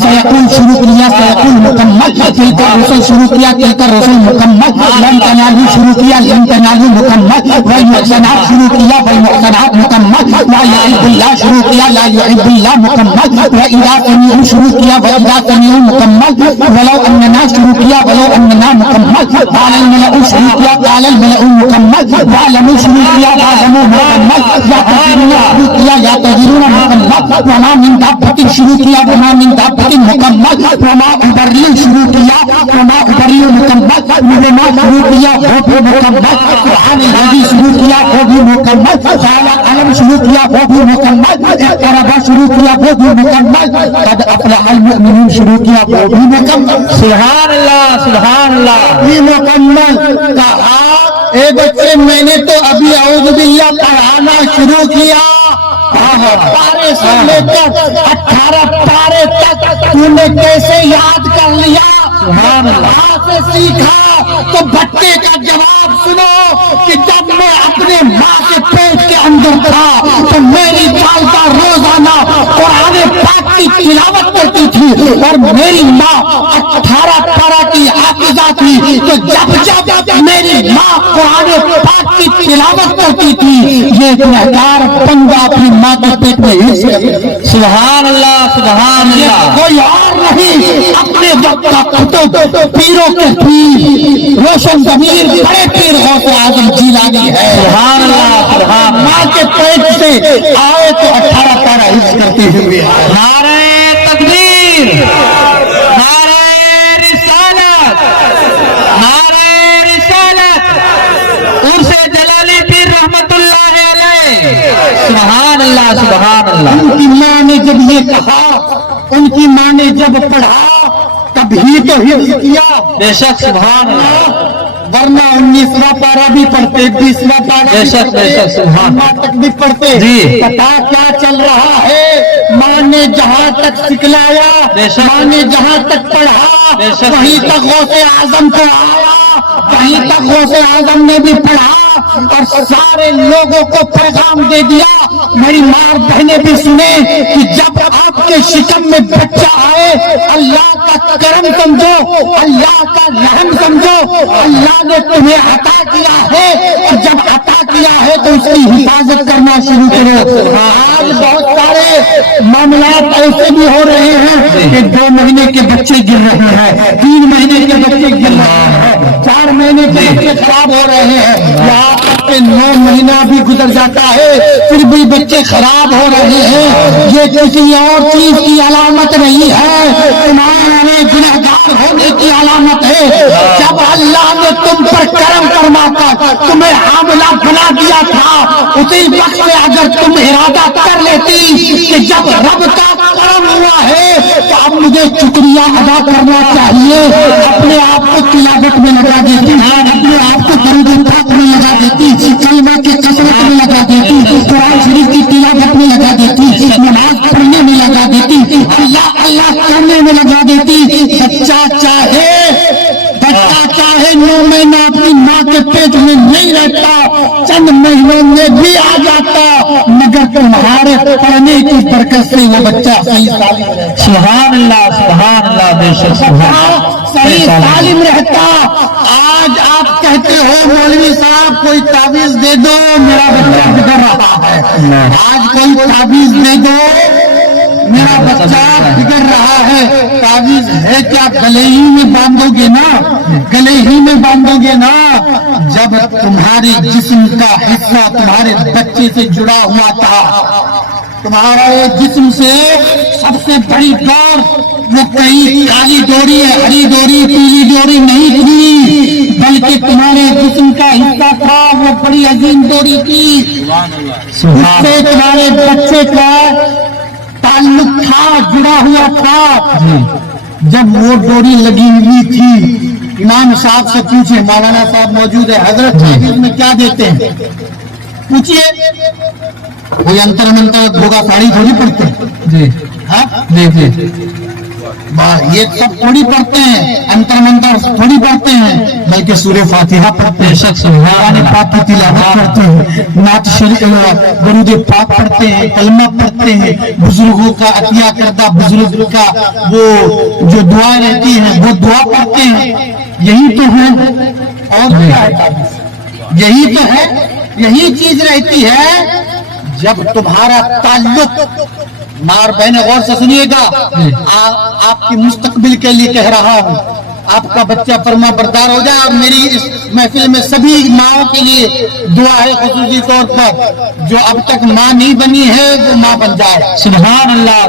سیقول شروع کیا، سیقول مکمل. تلک الرسل شروع کیا، تلک الرسل مکمل. لن تنالوا شروع کیا، لن تنالوا مکمل. والمحسنات شروع کیا، والمحسنات مکمل. لا يحب اللہ شروع کیا، لا يحب اللہ مکمل. وإذا سمعوا شروع کیا، وإذا سمعوا مکمل. ولو اننا شروع کیا، ولو اننا مکمل. قال الملأ شروع کیا، قال الملأ مکمل. واعلموا شروع کیا، واعلموا مکمل. یا تذرون شروع کیا، یا تذرون مکمل. وما من دابة شروع کیا، وما من دابة مکمل. وما ابرئ شروع کیا، وما ابرئ مکمل. وما شروع کیا وہ بھی مکمل. قرآن الحدیث شروع کیا وہ بھی مکمل. قال علم شروع کیا وہ بھی مکمل. اقترب شروع کیا وہ بھی مکمل. قد افلح المؤمنون شروع کیا وہ بھی مکمل. سبحان اللہ، سبحان اللہ. بھی مکمل. کہا اے بچے میں نے تو ابھی اعوذ باللہ پڑھانا شروع کیا، پارے سے لے کر 18 پارے تک تو نے کیسے یاد کر لیا؟ سبحان اللہ. کہاں سے سیکھا؟ تو بچے کا جواب سنو کہ جب میں اپنے ماں کے پیٹ کے اندر تھا تو میری والدہ روزانہ قرآن پاک کی تلاوت کرتی تھی اور میری ماں 18 پارہ کی حافظہ تھی. تو جب جب میری ماں قرآن پاک کی تلاوت کرتی تھی یہ گنہگار بندہ اپنی ماں کے پیٹ میں حص گیا. سبحان اللہ، سبحان یہ اللہ. کوئی اور نہیں، اپنے وقت کا کتب پیروں کے پیر روشن ضمیر بڑے پیر غوث اعظم جیلانی ہے. سبحان اللہ، سبحان اللہ. ماں کے پیٹ سے آئے تو 18 پارہ حفظ کرتے ہوئے. نعرہ تکبیر، نعرہ رسالت، نعرہ رسالت. عرس جلالی پیر رحمت اللہ علیہ. سبحان اللہ، سبحان اللہ. ان کی ماں نے جب یہ کہا، ان کی ماں نے جب پڑھا تب ہی تو حفظ کیا. بے شک، سبحان اللہ. ورنہ 19واں پارہ بھی پڑھتے، 20واں پارہ بے شک، بے شک، سبحان اللہ. تک بھی پڑھتے. جی. پتا کیا چل رہا ہے؟ ماں نے جہاں تک سکھلایا، بے شک. ماں نے جہاں تک پڑھا بے شک. وہیں تک غوث اعظم کو آیا، وہیں تک غوث اعظم نے بھی پڑھا اور سارے لوگوں کو پیغام دے دیا. میری ماں بہنیں بھی سنیں کہ جب آپ کے شکم میں بچہ آئے اللہ کا کرم سمجھو، اللہ کا رحم سمجھو. اللہ نے تمہیں عطا کیا ہے اور جب عطا کیا ہے تو اس کی حفاظت کرنا شروع کرو. آج بہت سارے معاملات ایسے بھی ہو رہے ہیں کہ 2 مہینے کے بچے گر رہے ہیں، 3 مہینے کے بچے گر رہے ہیں، 4 مہینے کے بچے خراب ہو رہے ہیں. یہاں تک کہ 9 مہینہ بھی گزر جاتا ہے پھر بھی بچے خراب ہو رہے ہیں. یہ کسی اور چیز کی علامت نہیں ہے، تمہارے گنہگار ہونے کی علامت ہے. جب اللہ اللہ نے تم پر کرم فرما کر تمہیں حاملہ بنا دیا تھا، اسی وقت سے اگر تم ارادہ کر لیتی کہ جب رب کا کرم ہوا ہے تو اب مجھے شکریہ ادا کرنا چاہیے، اپنے آپ کو تلاوت میں لگا دیتی، اپنے آپ کو درود پاک میں لگا دیتی، کلمہ کی کثرت میں لگا دیتی، قرآن شریف کی تلاوت میں لگا دیتی، نماز پڑھنے میں لگا دیتی، اللہ اللہ کرنے میں لگا دیتی۔ بچہ چاہے 9 مہینہ اپنی ماں کے پیٹ میں نہیں رہتا، چند مہینوں میں بھی آ جاتا، مگر تمہارے پڑھنے کی برکت سے وہ بچہ صحیح تعلیم رہتا۔ سبحان اللہ بے شک صحیح تعلیم رہتا۔ آج آپ کہتے ہو مولوی صاحب کوئی تعویذ دے دو میرا بچہ بگڑ رہا ہے، آج کوئی تعویذ دے دو میرا بچہ بگڑ رہا ہے۔ تعویذ ہے کیا؟ گلے ہی میں باندھو گے نا، گلے ہی میں باندھو گے نا۔ جب تمہارے جسم کا حصہ تمہارے بچے سے جڑا ہوا تھا، تمہارے جسم سے سب سے بڑی ڈور وہ کہیں کالی ڈوری ہے، ہری ڈوری، پیلی ڈوری نہیں تھی، بلکہ تمہارے جسم کا حصہ تھا وہ بڑی عظیم ڈوری تھی، اس سے تمہارے بچے کا تعلق تھا، جڑا ہوا تھا۔ جب وہ ڈوری لگی ہوئی تھی، امام صاحب سے پوچھے، مولانا صاحب موجود ہے، حضرت تعویذ میں کیا دیتے ہیں؟ پوچھئے، کوئی انتر منتر دھوگا ساڑی تھوڑی پڑھتے ہیں، جی ہاں جی جی یہ سب تھوڑی پڑھتے ہیں، انتر منتر تھوڑی پڑھتے ہیں، بلکہ سورہ فاتحہ پڑھتے ہیں، قرآن پاک کی تلاوت کرتے ہیں، نعت شریف درود پاک پڑھتے ہیں، کلمہ پڑھتے ہیں، بزرگوں کا عطیہ کردہ بزرگ کا وہ جو دعائیں رہتی ہیں وہ دعا پڑھتے ہیں۔ یہی تو ہے، اور کیا ہے؟ یہی تو ہے، یہی چیز رہتی ہے۔ جب تمہارا تعلق، ماں اور بہنیں غور سے سنیے گا، آپ کی مستقبل کے لیے کہہ رہا ہوں، آپ کا بچہ فرما بردار ہو جائے، اور میری اس محفل میں سبھی ماؤں کے لیے دعا ہے خصوصی طور پر، جو اب تک ماں نہیں بنی ہے وہ ماں بن جائے۔ سبحان اللہ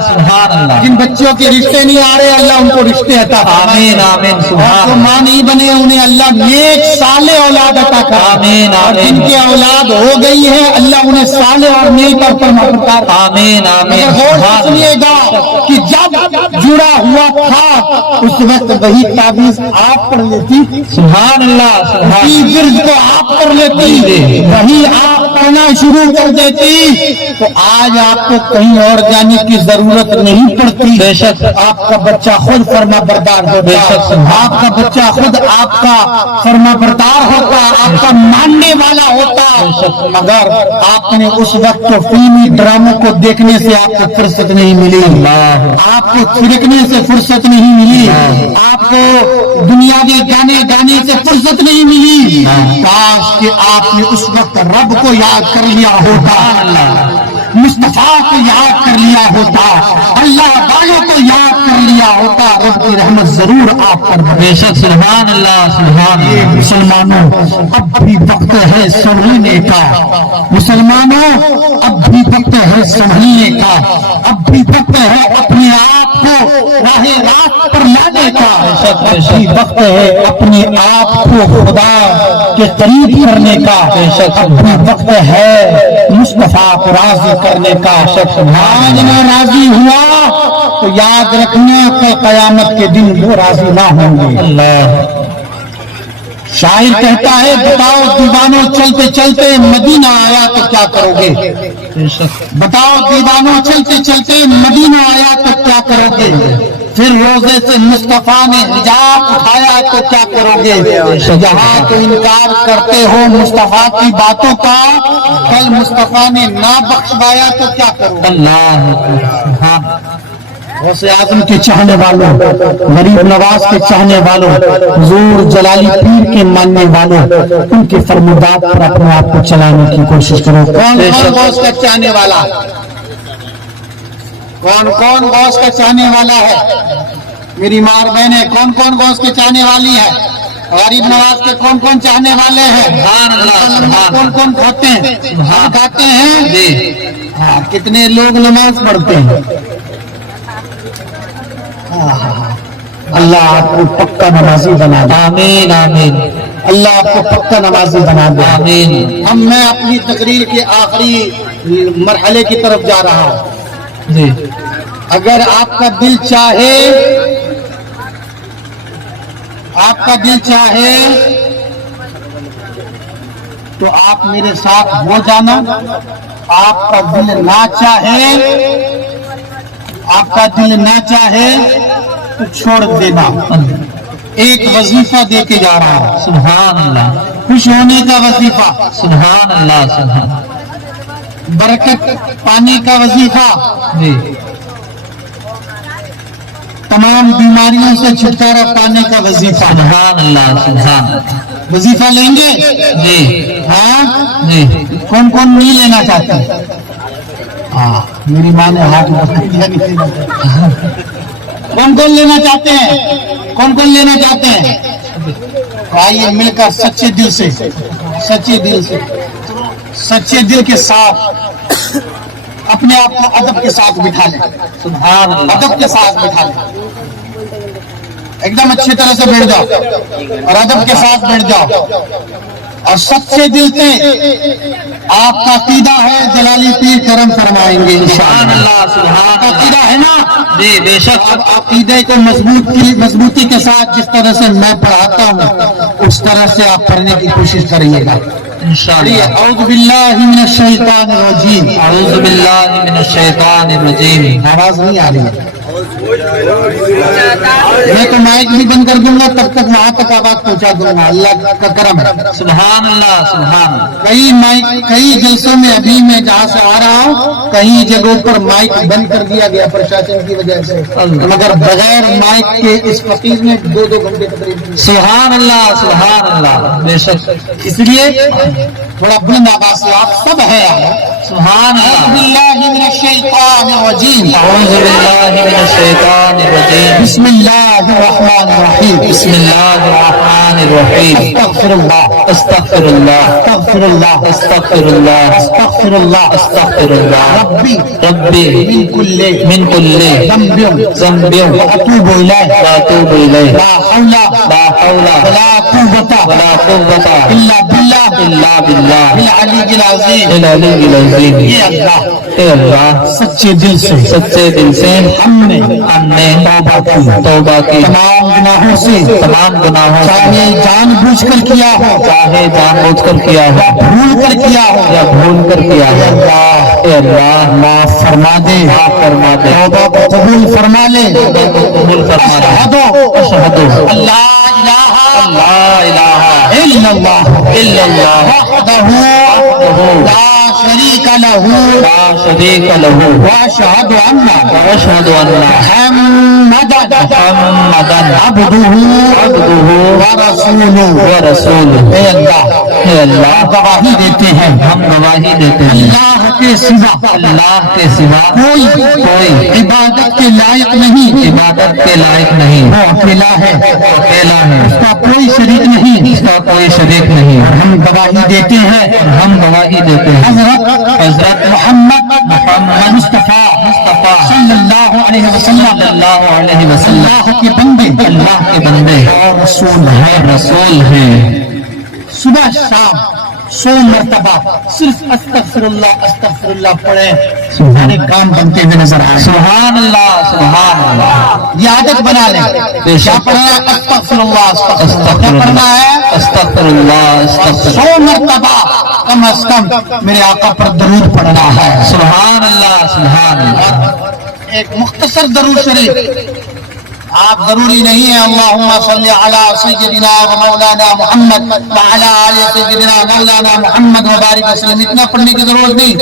جن بچوں کے رشتے نہیں آ رہے اللہ ان کو رشتے عطا فرمائے، آمین آمین اور جو سبحان ماں نہیں بنے انہیں اللہ نیک صالح اولاد عطا کرے، آمین اور آمین جن کی اولاد ہو گئی ہے اللہ انہیں صالح اور نیک اور فرمانبردار۔ آمین آمین غور سے سنیے گا کہ جب جڑا ہوا تھا اس وقت وہی تعویذ آپ پڑھ لیتی، سبحان اللہ وہی ورد کو آپ کر لیتی، وہی آپ پڑھنا شروع کر دیتی، تو آج آپ کو کہیں اور جانے کی ضرورت نہیں پڑتی۔ بے شک آپ کا بچہ خود فرما بردار بے ہوتا، شک آپ کا بچہ خود آپ کا فرما بردار ہوتا، آپ کا ماننے والا ہوتا، مگر آپ نے اس وقت تو فلمی ڈراموں کو دیکھنے سے آپ کو فرصت نہیں ملی، آپ کو تھرکنے سے فرصت نہیں ملی، آپ کو دنیاوی گانے گانے سے فرصت نہیں ملی۔ کاش کہ آپ نے اس وقت رب کو یاد کر لیا ہوتا، مصطفیٰ کو یاد کر لیا ہوتا، اللہ والوں کو یاد کر لیا ہوتا، رب کی رحمت ضرور آپ پر برسے۔ بے شک سبحان اللہ مسلمانوں اب بھی وقت ہے سنبھلنے کا، مسلمانوں اب بھی وقت ہے سنبھلنے کا، اب بھی وقت ہے اپنے آپ کو راہ راست پر لانے کا، اب بھی وقت ہے اپنے آپ کو خدا کے قریب کرنے کا، اب بھی وقت ہے مصطفیٰ کو راضی کرنے کا۔ آج نہ راضی ہوا تو یاد رکھنا کہ قیامت کے دن وہ راضی نہ ہوں گے۔ اللہ شاعر کہتا ہے بتاؤ دیوانوں چلتے چلتے مدینہ آیا تو کیا کرو گے؟ بے شک بتاؤ دیوانوں چلتے چلتے مدینہ آیا تو کیا کرو گے؟ پھر روزے سے مصطفیٰ نے حجاب اٹھایا تو کیا کرو گے؟ یہاں تو انکار کرتے ہو مصطفیٰ کی باتوں کا، کل مصطفیٰ نے نہ بخشوایا تو کیا کرو گے؟ اللہ غوث اعظم کے چاہنے والوں، غریب نواز کے چاہنے والوں، حضور جلالی پیر کے ماننے والوں، ان کے فرمودات پر اپنے آپ کو چلانے کی کوشش کرو۔ کون کون غوث کا چاہنے والا؟ کون کون غوث کا چاہنے والا ہے؟ میری ماں بہنیں کون کون غوث کے چاہنے والی ہے؟ غریب نواز کے کون کون چاہنے والے ہیں؟ کون کون کھاتے ہیں؟ ہم کھاتے ہیں؟ کتنے لوگ نماز پڑھتے ہیں؟ اللہ آپ کو پکا نمازی بنا دے، آمین آمین اللہ آپ کو پکا نمازی بنا دے۔ آمین میں اپنی تقریر کے آخری مرحلے کی طرف جا رہا ہوں۔ جی اگر آپ کا دل چاہے، آپ کا دل چاہے تو آپ میرے ساتھ ہو جانا، آپ کا دل نہ چاہے، آپ کا دل نہ چاہے تو چھوڑ دینا۔ ایک وظیفہ دے کے جا رہا ہوں، سبحان اللہ خوش ہونے کا وظیفہ، سبحان اللہ سبحان برکت پانے کا وظیفہ، جی تمام بیماریوں سے چھٹکارا پانے کا وظیفہ۔ سبحان اللہ سبحان وظیفہ لیں گے؟ جی ہاں، جی کون کون نہیں لینا چاہتے؟ ہاں، میری ماں نے ہاتھ بڑھا دیا، نہیں لینا چاہتے۔ کون کون لینا چاہتے ہیں؟ کون کون لینا چاہتے ہیں؟ تو آئیے مل کر سچے دل سے، سچے دل سے، سچے دل کے ساتھ اپنے آپ کو ادب کے ساتھ بٹھا لیں، سبحان اللہ ادب کے ساتھ بٹھا لیں، ایک دم اچھی طرح سے بیٹھ جاؤ اور ادب کے ساتھ بیٹھ جاؤ اور سچے دل سے آپ کا عقیدہ ہے جلالی پیر کرم فرمائیں گے سبحان انشاءاللہ۔ اللہ سبحان اللہ عقیدہ ہے نا؟ جی بے شک اب عقیدے کو مضبوطی کے ساتھ جس طرح سے میں پڑھاتا ہوں اس طرح سے آپ پڑھنے کی کوشش کریے گا۔ انشاءاللہ اعوذ باللہ من الشیطان الرجیم، اعوذ باللہ من الشیطان الرجیم آواز نہیں آ رہی ہے، میں تو مائک بھی بند کر دوں گا، تب تک وہاں تک آواز پہنچا دوں گا، اللہ کا کرم ہے۔ سبحان اللہ سبحان اللہ کئی جلسوں میں ابھی میں جہاں سے آ رہا ہوں کئی جگہوں پر مائک بند کر دیا گیا پرشاسن کی وجہ سے، مگر بغیر مائک کے اس فقیر نے 2 گھنٹے تقریباً، سبحان اللہ سبحان اللہ بے شک اس لیے تھوڑا بلند آواز سے آپ سب ہے سبحان اعوذ اللہ باللہ من الشیطان الرجیم، اعوذ باللہ من الشیطان الرجیم بسم اللہ الرحمن الرحیم، بسم اللہ الرحمن الرحیم استغفر اللہ، استغفر اللہ استغفر اللہ، استغفر اللہ استغفر اللہ، استغفر اللہ ربی ربی من کل من کل ذنب واتوب الیہ، واتوب الیہ لا حول لا حول ولا قوة ولا قوة الا باللہ الا باللہ العلی العظیم۔ العلی العظیم۔ یہ اللہ اے اللہ سچے دل سے سچے دل سے ہم نے ہم نے توبہ کی، توبہ کی، تمام گناہوں سے، تمام گناہوں چاہے سے، جان بوجھ کر کیا ہو، چاہے جان بوجھ کر کیا ہو بھول کر کیا ہو، یا بھول کر کیا اے ہو، اللہ اے اللہ معاف فرما دے، معاف فرما دے، توبہ کو قبول فرما لے۔ توبہ کو قبول فرما دے۔ اشہدو اشہدو اللہ الہ لا الہ الا اللہ الا اللہ وحدہ وحدہ لا شریک لہ لا شریک لہ واشہد ان واشہد ان محمدا محمدن عبدہ عبدہ ورسولہ۔ ورسولہ۔ اے اللہ اے اللہ گواہی دیتے ہیں ہم گواہی دیتے ہیں اللہ کے سوا اللہ کے سوا کوئی عبادت کے لائق نہیں، عبادت کے لائق نہیں، وہ اکیلا ہے، وہ اکیلا ہے، اس کا کوئی شریک نہیں۔ اس کا کوئی شریک نہیں، ہم گواہی دیتے ہیں ہم گواہی دیتے ہیں حضرت محمد محمد مصطفیٰ مصطفیٰ صلی اللہ علیہ صلی وسلم اللہ علیہ وسلم اللہ کے بندے، اللہ کے بندے اور رسول ہیں۔ رسول ہیں۔ صبح شام 100 مرتبہ صرف استغفر اللہ پڑھیں، سارے کام بنتے ہوئے نظر آئے۔ سبحان اللہ سبحان اللہ یہ عادت بنا لیں، بے کیا شک۔ پڑھنا ہے؟ استغفر اللہ، کیا استغفر پڑھنا اللہ ہے؟ استغفر اللہ استغفر 100 مرتبہ کم از کم میرے آقا پر درود پڑھنا ہے۔ سبحان اللہ سبحان اللہ ایک مختصر درود شریف، آپ ضروری نہیں ہے اللہم صلی علی سیدنا و مولانا محمد وعلی آل سیدنا مولانا محمد وبارک وسلم، اتنا پڑھنے کی ضرورت نہیں۔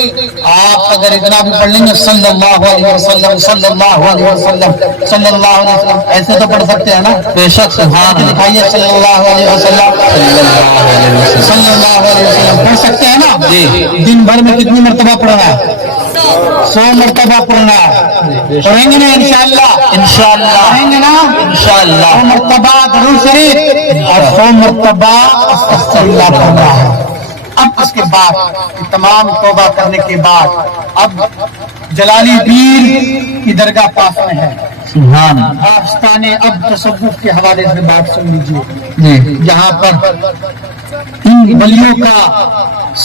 آپ اگر اتنا بھی پڑھ لیں گے صلی اللہ علیہ وسلم صلی اللہ علیہ وسلم صلی اللہ علیہ وسلم، ایسے تو پڑھ سکتے ہیں نا؟ بے شک سبحان اللہ دکھائیے صلی اللہ علیہ وسلم صلی اللہ علیہ وسلم صلی اللہ علیہ وسلم، پڑھ سکتے ہیں نا؟ جی۔ دن بھر میں کتنی مرتبہ پڑھنا ہے؟ 100 مرتبہ پڑھنا ہے، پڑھیں گے نا انشاءاللہ؟ انشاءاللہ پڑھیں گے نا؟ انشاءاللہ 100 مرتبہ درود شریف اور 100 مرتبہ استغفر اللہ پڑھنا ہے۔ اب اس کے بعد تمام توبہ کرنے کے بعد اب جلالی پیر کی درگاہ پاس میں ہے. سبحان آستان اب تصوف کے حوالے سے بات سن لیجیے. جی یہاں پر ان ولیوں کا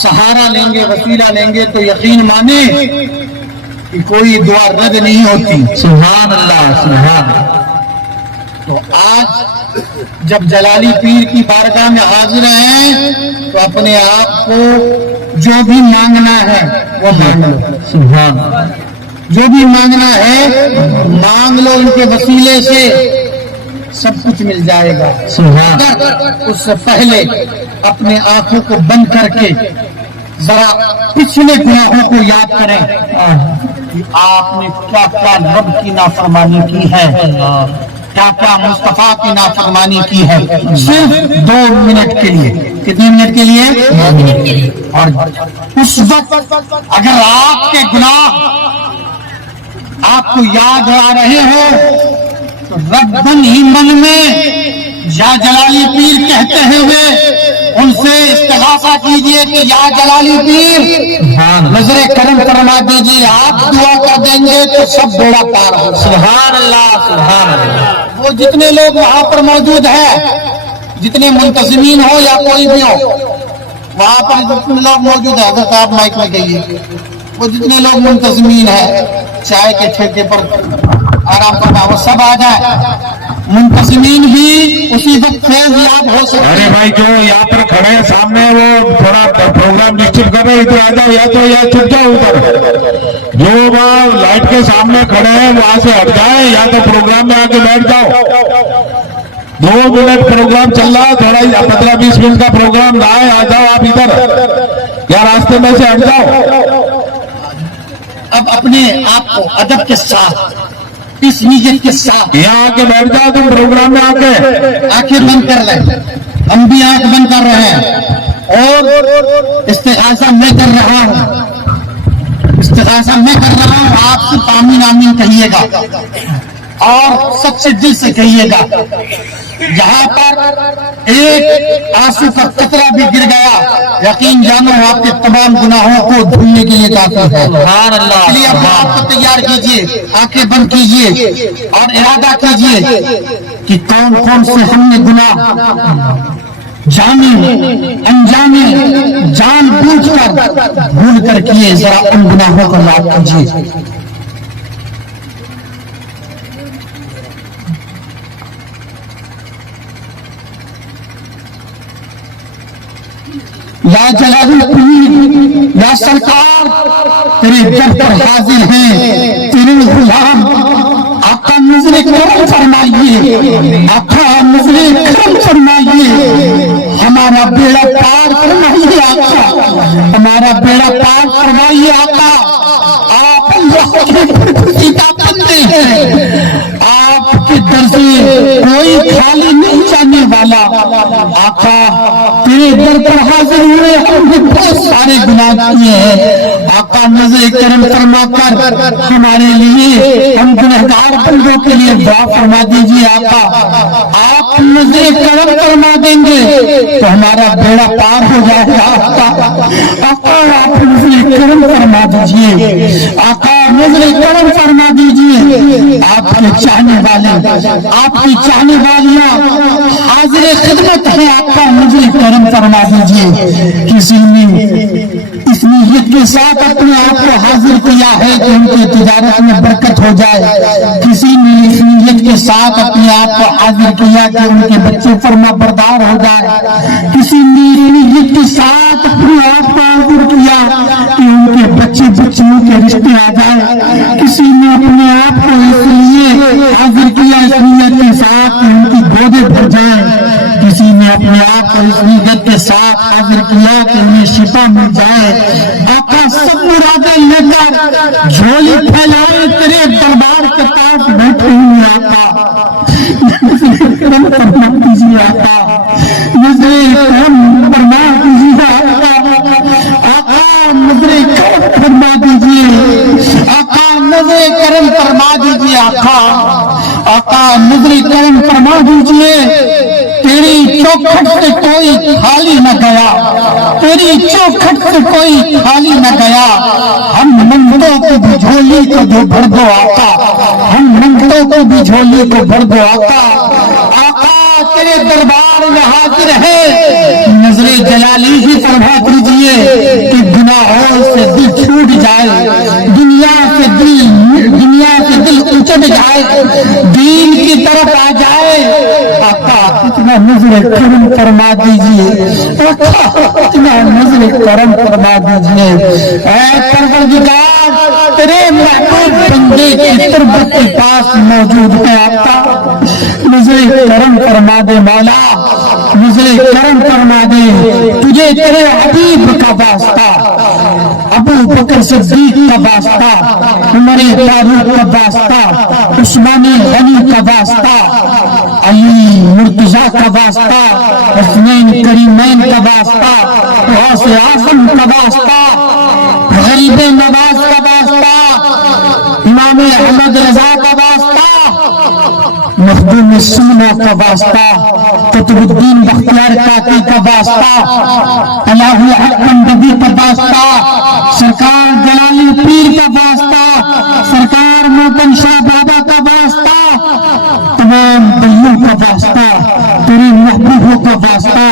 سہارا لیں گے، وسیلہ لیں گے تو یقین مانے کہ کوئی دعا رد نہیں ہوتی. سبحان اللہ سبحان. تو آج جب جلالی پیر کی بارگاہ میں حاضر ہیں تو اپنے آپ کو جو بھی مانگنا ہے وہ مانگ لو. سبحان جو بھی مانگنا ہے مانگ لو، ان کے وسیلے سے سب کچھ مل جائے گا. سبحان اس سے پہلے اپنے آنکھوں کو بند کر کے ذرا پچھلے گناہوں کو یاد کریں کہ آپ نے کیا کیا رب کی نافرمانی کی ہے، کیا کیا مصطفیٰ کی نافرمانی کی ہے. صرف 2 منٹ کے لیے. کتنے منٹ کے لیے؟ اور اس وقت اگر آپ کے گناہ آپ کو یاد آ رہے ہو تو ربن ہی من میں یا جلالی پیر کہتے ہوئے ان سے استغاثہ کیجئے کہ یا جلالی پیر نظر کرم فرما دیجئے. آپ دعا کر دیں گے تو سب بیڑا پار ہو. سبحان اللہ سبحان اللہ. وہ جتنے لوگ وہاں پر موجود ہیں، جتنے منتظمین ہو یا کوئی بھی ہو، وہاں پر جتنے لوگ موجود ہیں، حضرت آپ مائک میں کہیے، وہ جتنے لوگ منتظمین ہیں چائے کے ٹھیکے پر آرام کرنا وہ سب آ جائیں. منتظمین بھی اسی وقت فیض یاب ہو سکتے. ارے بھائی جو یہاں پر کھڑے ہیں سامنے وہ تھوڑا پروگرام ڈسٹرب کر رہے ہیں، تو آ جاؤ یا تو یا چھپ جاؤ ادھر. جو وہاں لائٹ کے سامنے کھڑے ہیں وہاں سے ہٹ جائیں یا تو پروگرام میں آ کے بیٹھ جاؤ. 2 منٹ پروگرام چل رہا ہے، تھوڑا 15-20 منٹ کا پروگرام لائے. آ جاؤ آپ ادھر یا راستے میں سے ہٹ جاؤ. اب اپنے آپ کو ادب کے ساتھ، اس نیت کے ساتھ یہاں آ کے بیٹھ جاؤ تم پروگرام میں آ کے. آنکھیں بند کر لیں. ہم بھی آنکھ بند کر رہے ہیں اور استغاثہ میں کر رہا ہوں. استغاثہ میں کر رہا ہوں. آپ سے آمین آمین کہیے گا اور سچے دل سے کہیے گا. یہاں پر ایک آنسو کا قطرہ بھی گر گیا، یقین جانو آپ کے تمام گناہوں کو دھلنے کے لیے کافی ہے. سبحان اللہ. اس لیے اپنے آپ کو تیار کیجئے، آنکھیں بند کیجئے اور ارادہ کیجئے کہ کون کون سے ہم نے گناہ جانے انجانے جان بوجھ کر بھول کر کیے. ذرا ان گناہوں کو یاد کیجئے. یا جلال پیر یا سرکار تیرے در پر حاضر ہیں تیرے غلام. آقا نظر کرم فرمائیے، آقا نظر کرم فرمائیے، ہمارا بیڑا پار فرمائیے. آقا ہمارا بیڑا پار فرمائیے. آقا آپ اللہ کے برگزیدہ بندے ہیں، آپ کے در سے کوئی خالی نہیں جانے والا. آقا تیرے در پر حاضر ہوئے، ہم نے بہت سارے گناہ کیے ہیں. آقا نظر کرم فرما کر ہمارے لیے، ہم گنہگار بندوں کے لیے دعا فرما دیجیے. آقا آپ نظر کرم فرما دیں گے تو ہمارا بیڑا پار ہو جائے گا. آقا آپ نظر کرم فرما دیجیے. آقا نظر کرم فرما دیجیے. آپ کے چاہنے والے، آپ کی چاہنے والیاں حاضر خدمت ہے. آقا نظر کرم فرما دیجیے. کسی نے اس نیت کے ساتھ اپنے آپ کو حاضر کیا ہے کہ ان کی تجارت میں برکت ہو جائے. کسی نے اس نیت کے ساتھ اپنے آپ کو حاضر کیا کہ ان کے بچے فرما بردار ہو جائے. کسی نے اس نیت کے ساتھ اپنے آپ کو حاضر کیا کہ ان کے بچے بچیوں کے رشتے آ جائے. کسی نے اپنے آپ کو اس لیے حاضر کیا اس نیت کے ساتھ کہ ان کی گودیں بھر جائیں. کسی نے اپنے آپ کو اس نیت کے ساتھ حاضر کیا کہ انہیں شفا مل جائے. آقا سب مرادیں لے کر جھولی پھیلائے تیرے دربار کے پاس بیٹھے ہوئے. آقا کرم فرما دیجیے. آقا نظر کرم فرما دیجیے. آقا نظر کرم فرما دیجیے. آقا نظر کرم فرما دیجیے. آقا نظر کرم فرما دیجیے. تیری چوکھٹ چوکھٹ سے کوئی خالی نہ گیا، تیری چوکھٹ سے کوئی خالی نہ گیا، ہم منگتوں کو بھی جھولی کو جو بھر دو آقا، ہم منگتوں کو بھی جھولی کو بھر دو آقا، آقا تیرے دربار میں حاضر ہے، نظر جلالی ہی فرما دیجیے کہ گناہوں سے دل چھوٹ جائے، دنیا سے دل اچٹ جائے، دین کی طرف آ جائے، آقا اتنا نظر کرم فرما دیجیے، آقا اتنا نظر کرم فرما دیجیے، اے پروردگار تیرے محبوب بندے کی تربت کے پاس موجود ہے، آقا نظر کرم فرما دے مولا، نظر کرم فرما دے، تجھے تیرے حبیب کا واسطہ، ابو بکر صدیق کا واسطہ، عمر فاروق کا واسطہ، عثمان غنی کا واسطہ، علی مرتضیٰ کا واسطہ، حسنین کریمین کا واسطہ، غوث اعظم کا واسطہ، غریب نواز کا واسطہ، امام احمد رضا کا واسطہ، مخدوم سنہ کا واسطہ، قطب الدین بختیار کاکی کا واسطہ، الہ حکم نبی کا واسطہ، سرکار جلالی پیر کا واسطہ، سرکار موتن شاہ بابا کا واسطہ، تمام بلیوں کا واسطہ، تیرے محبوبوں کا واسطہ،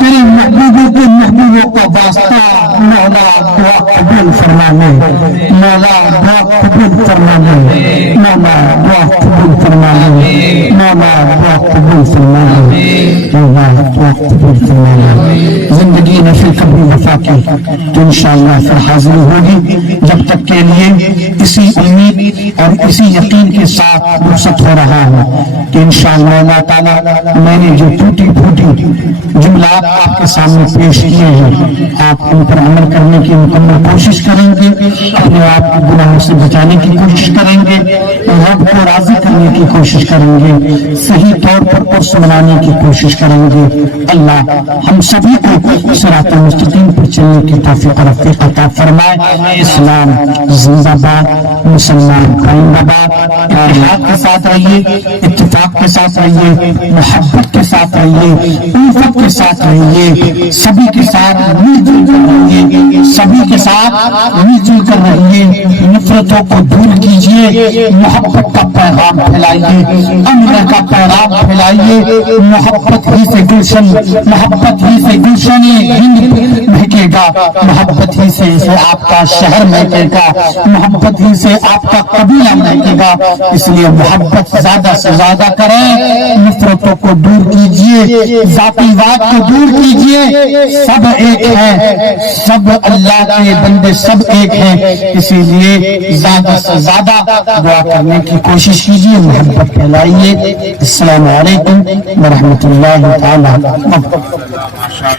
تیرے محبوبوں کے محبوبوں کا واسطہ، مولا دعا قبول فرما لے، مولا دعا قبول فرما لے، مولا دعا قبول فرما لے، مولا دعا قبول فرما لے، مولا دعا قبول فرما لے، زندگی نے پھر کبھی وفا کی تو انشاءاللہ پھر حاضر ہوگی، جب تک کے لیے اسی امید اور اسی یقین کے ساتھ رخصت ہو رہا ہوں کہ انشاءاللہ اللہ تعالیٰ میں نے جو ٹوٹی پھوٹی جملات آپ کے سامنے پیش کیے ہیں آپ ان پر عمل کرنے کی مکمل کوشش کریں گے، اپنے آپ کو گناہوں سے بچانے کی کوشش کریں گے، رب کو راضی کرنے کی کوشش کریں گے، صحیح طور پر عرس منانے کی کوشش کریں گے۔ اللہ ہم سبھی کو صراط مستقیم پر چلنے کی توفیق رفیق عطا فرمائے۔ اسلام زندہ باد، مسلمان زندہ باد، اتحاد کے ساتھ رہیے، اتفاق کے ساتھ رہیے، محبت کے ساتھ رہیے، الفت کے ساتھ رہیے، سبھی کے ساتھ مل جل کر رہیے، سبھی کے ساتھ مل جل کر رہیے، نفرتوں کو دور کیجیے، محبت کا پیغام پھیلائیے، امن کا پیغام پھیلائیے، محبت ہی سے گلشن، محبت ہی سے گلشن ہند مہکے گا، محبت ہی سے آپ کا شہر مہکے گا، محبت ہی سے آپ کا قبیلہ مہکے گا، اس لیے محبت زیادہ سے زیادہ کریں، نفرتوں کو دور کیجیے، ذاتی واد کو دور کیجیے، سب ایک ہیں، سب اللہ کے بندے سب ایک ہیں، اسی لیے زیادہ سے زیادہ دعا کرنے کی کوشش کیجیے، محبت پھیلائیے۔ السلام علیکم ورحمۃ اللہ تعالی وبرکاتہ۔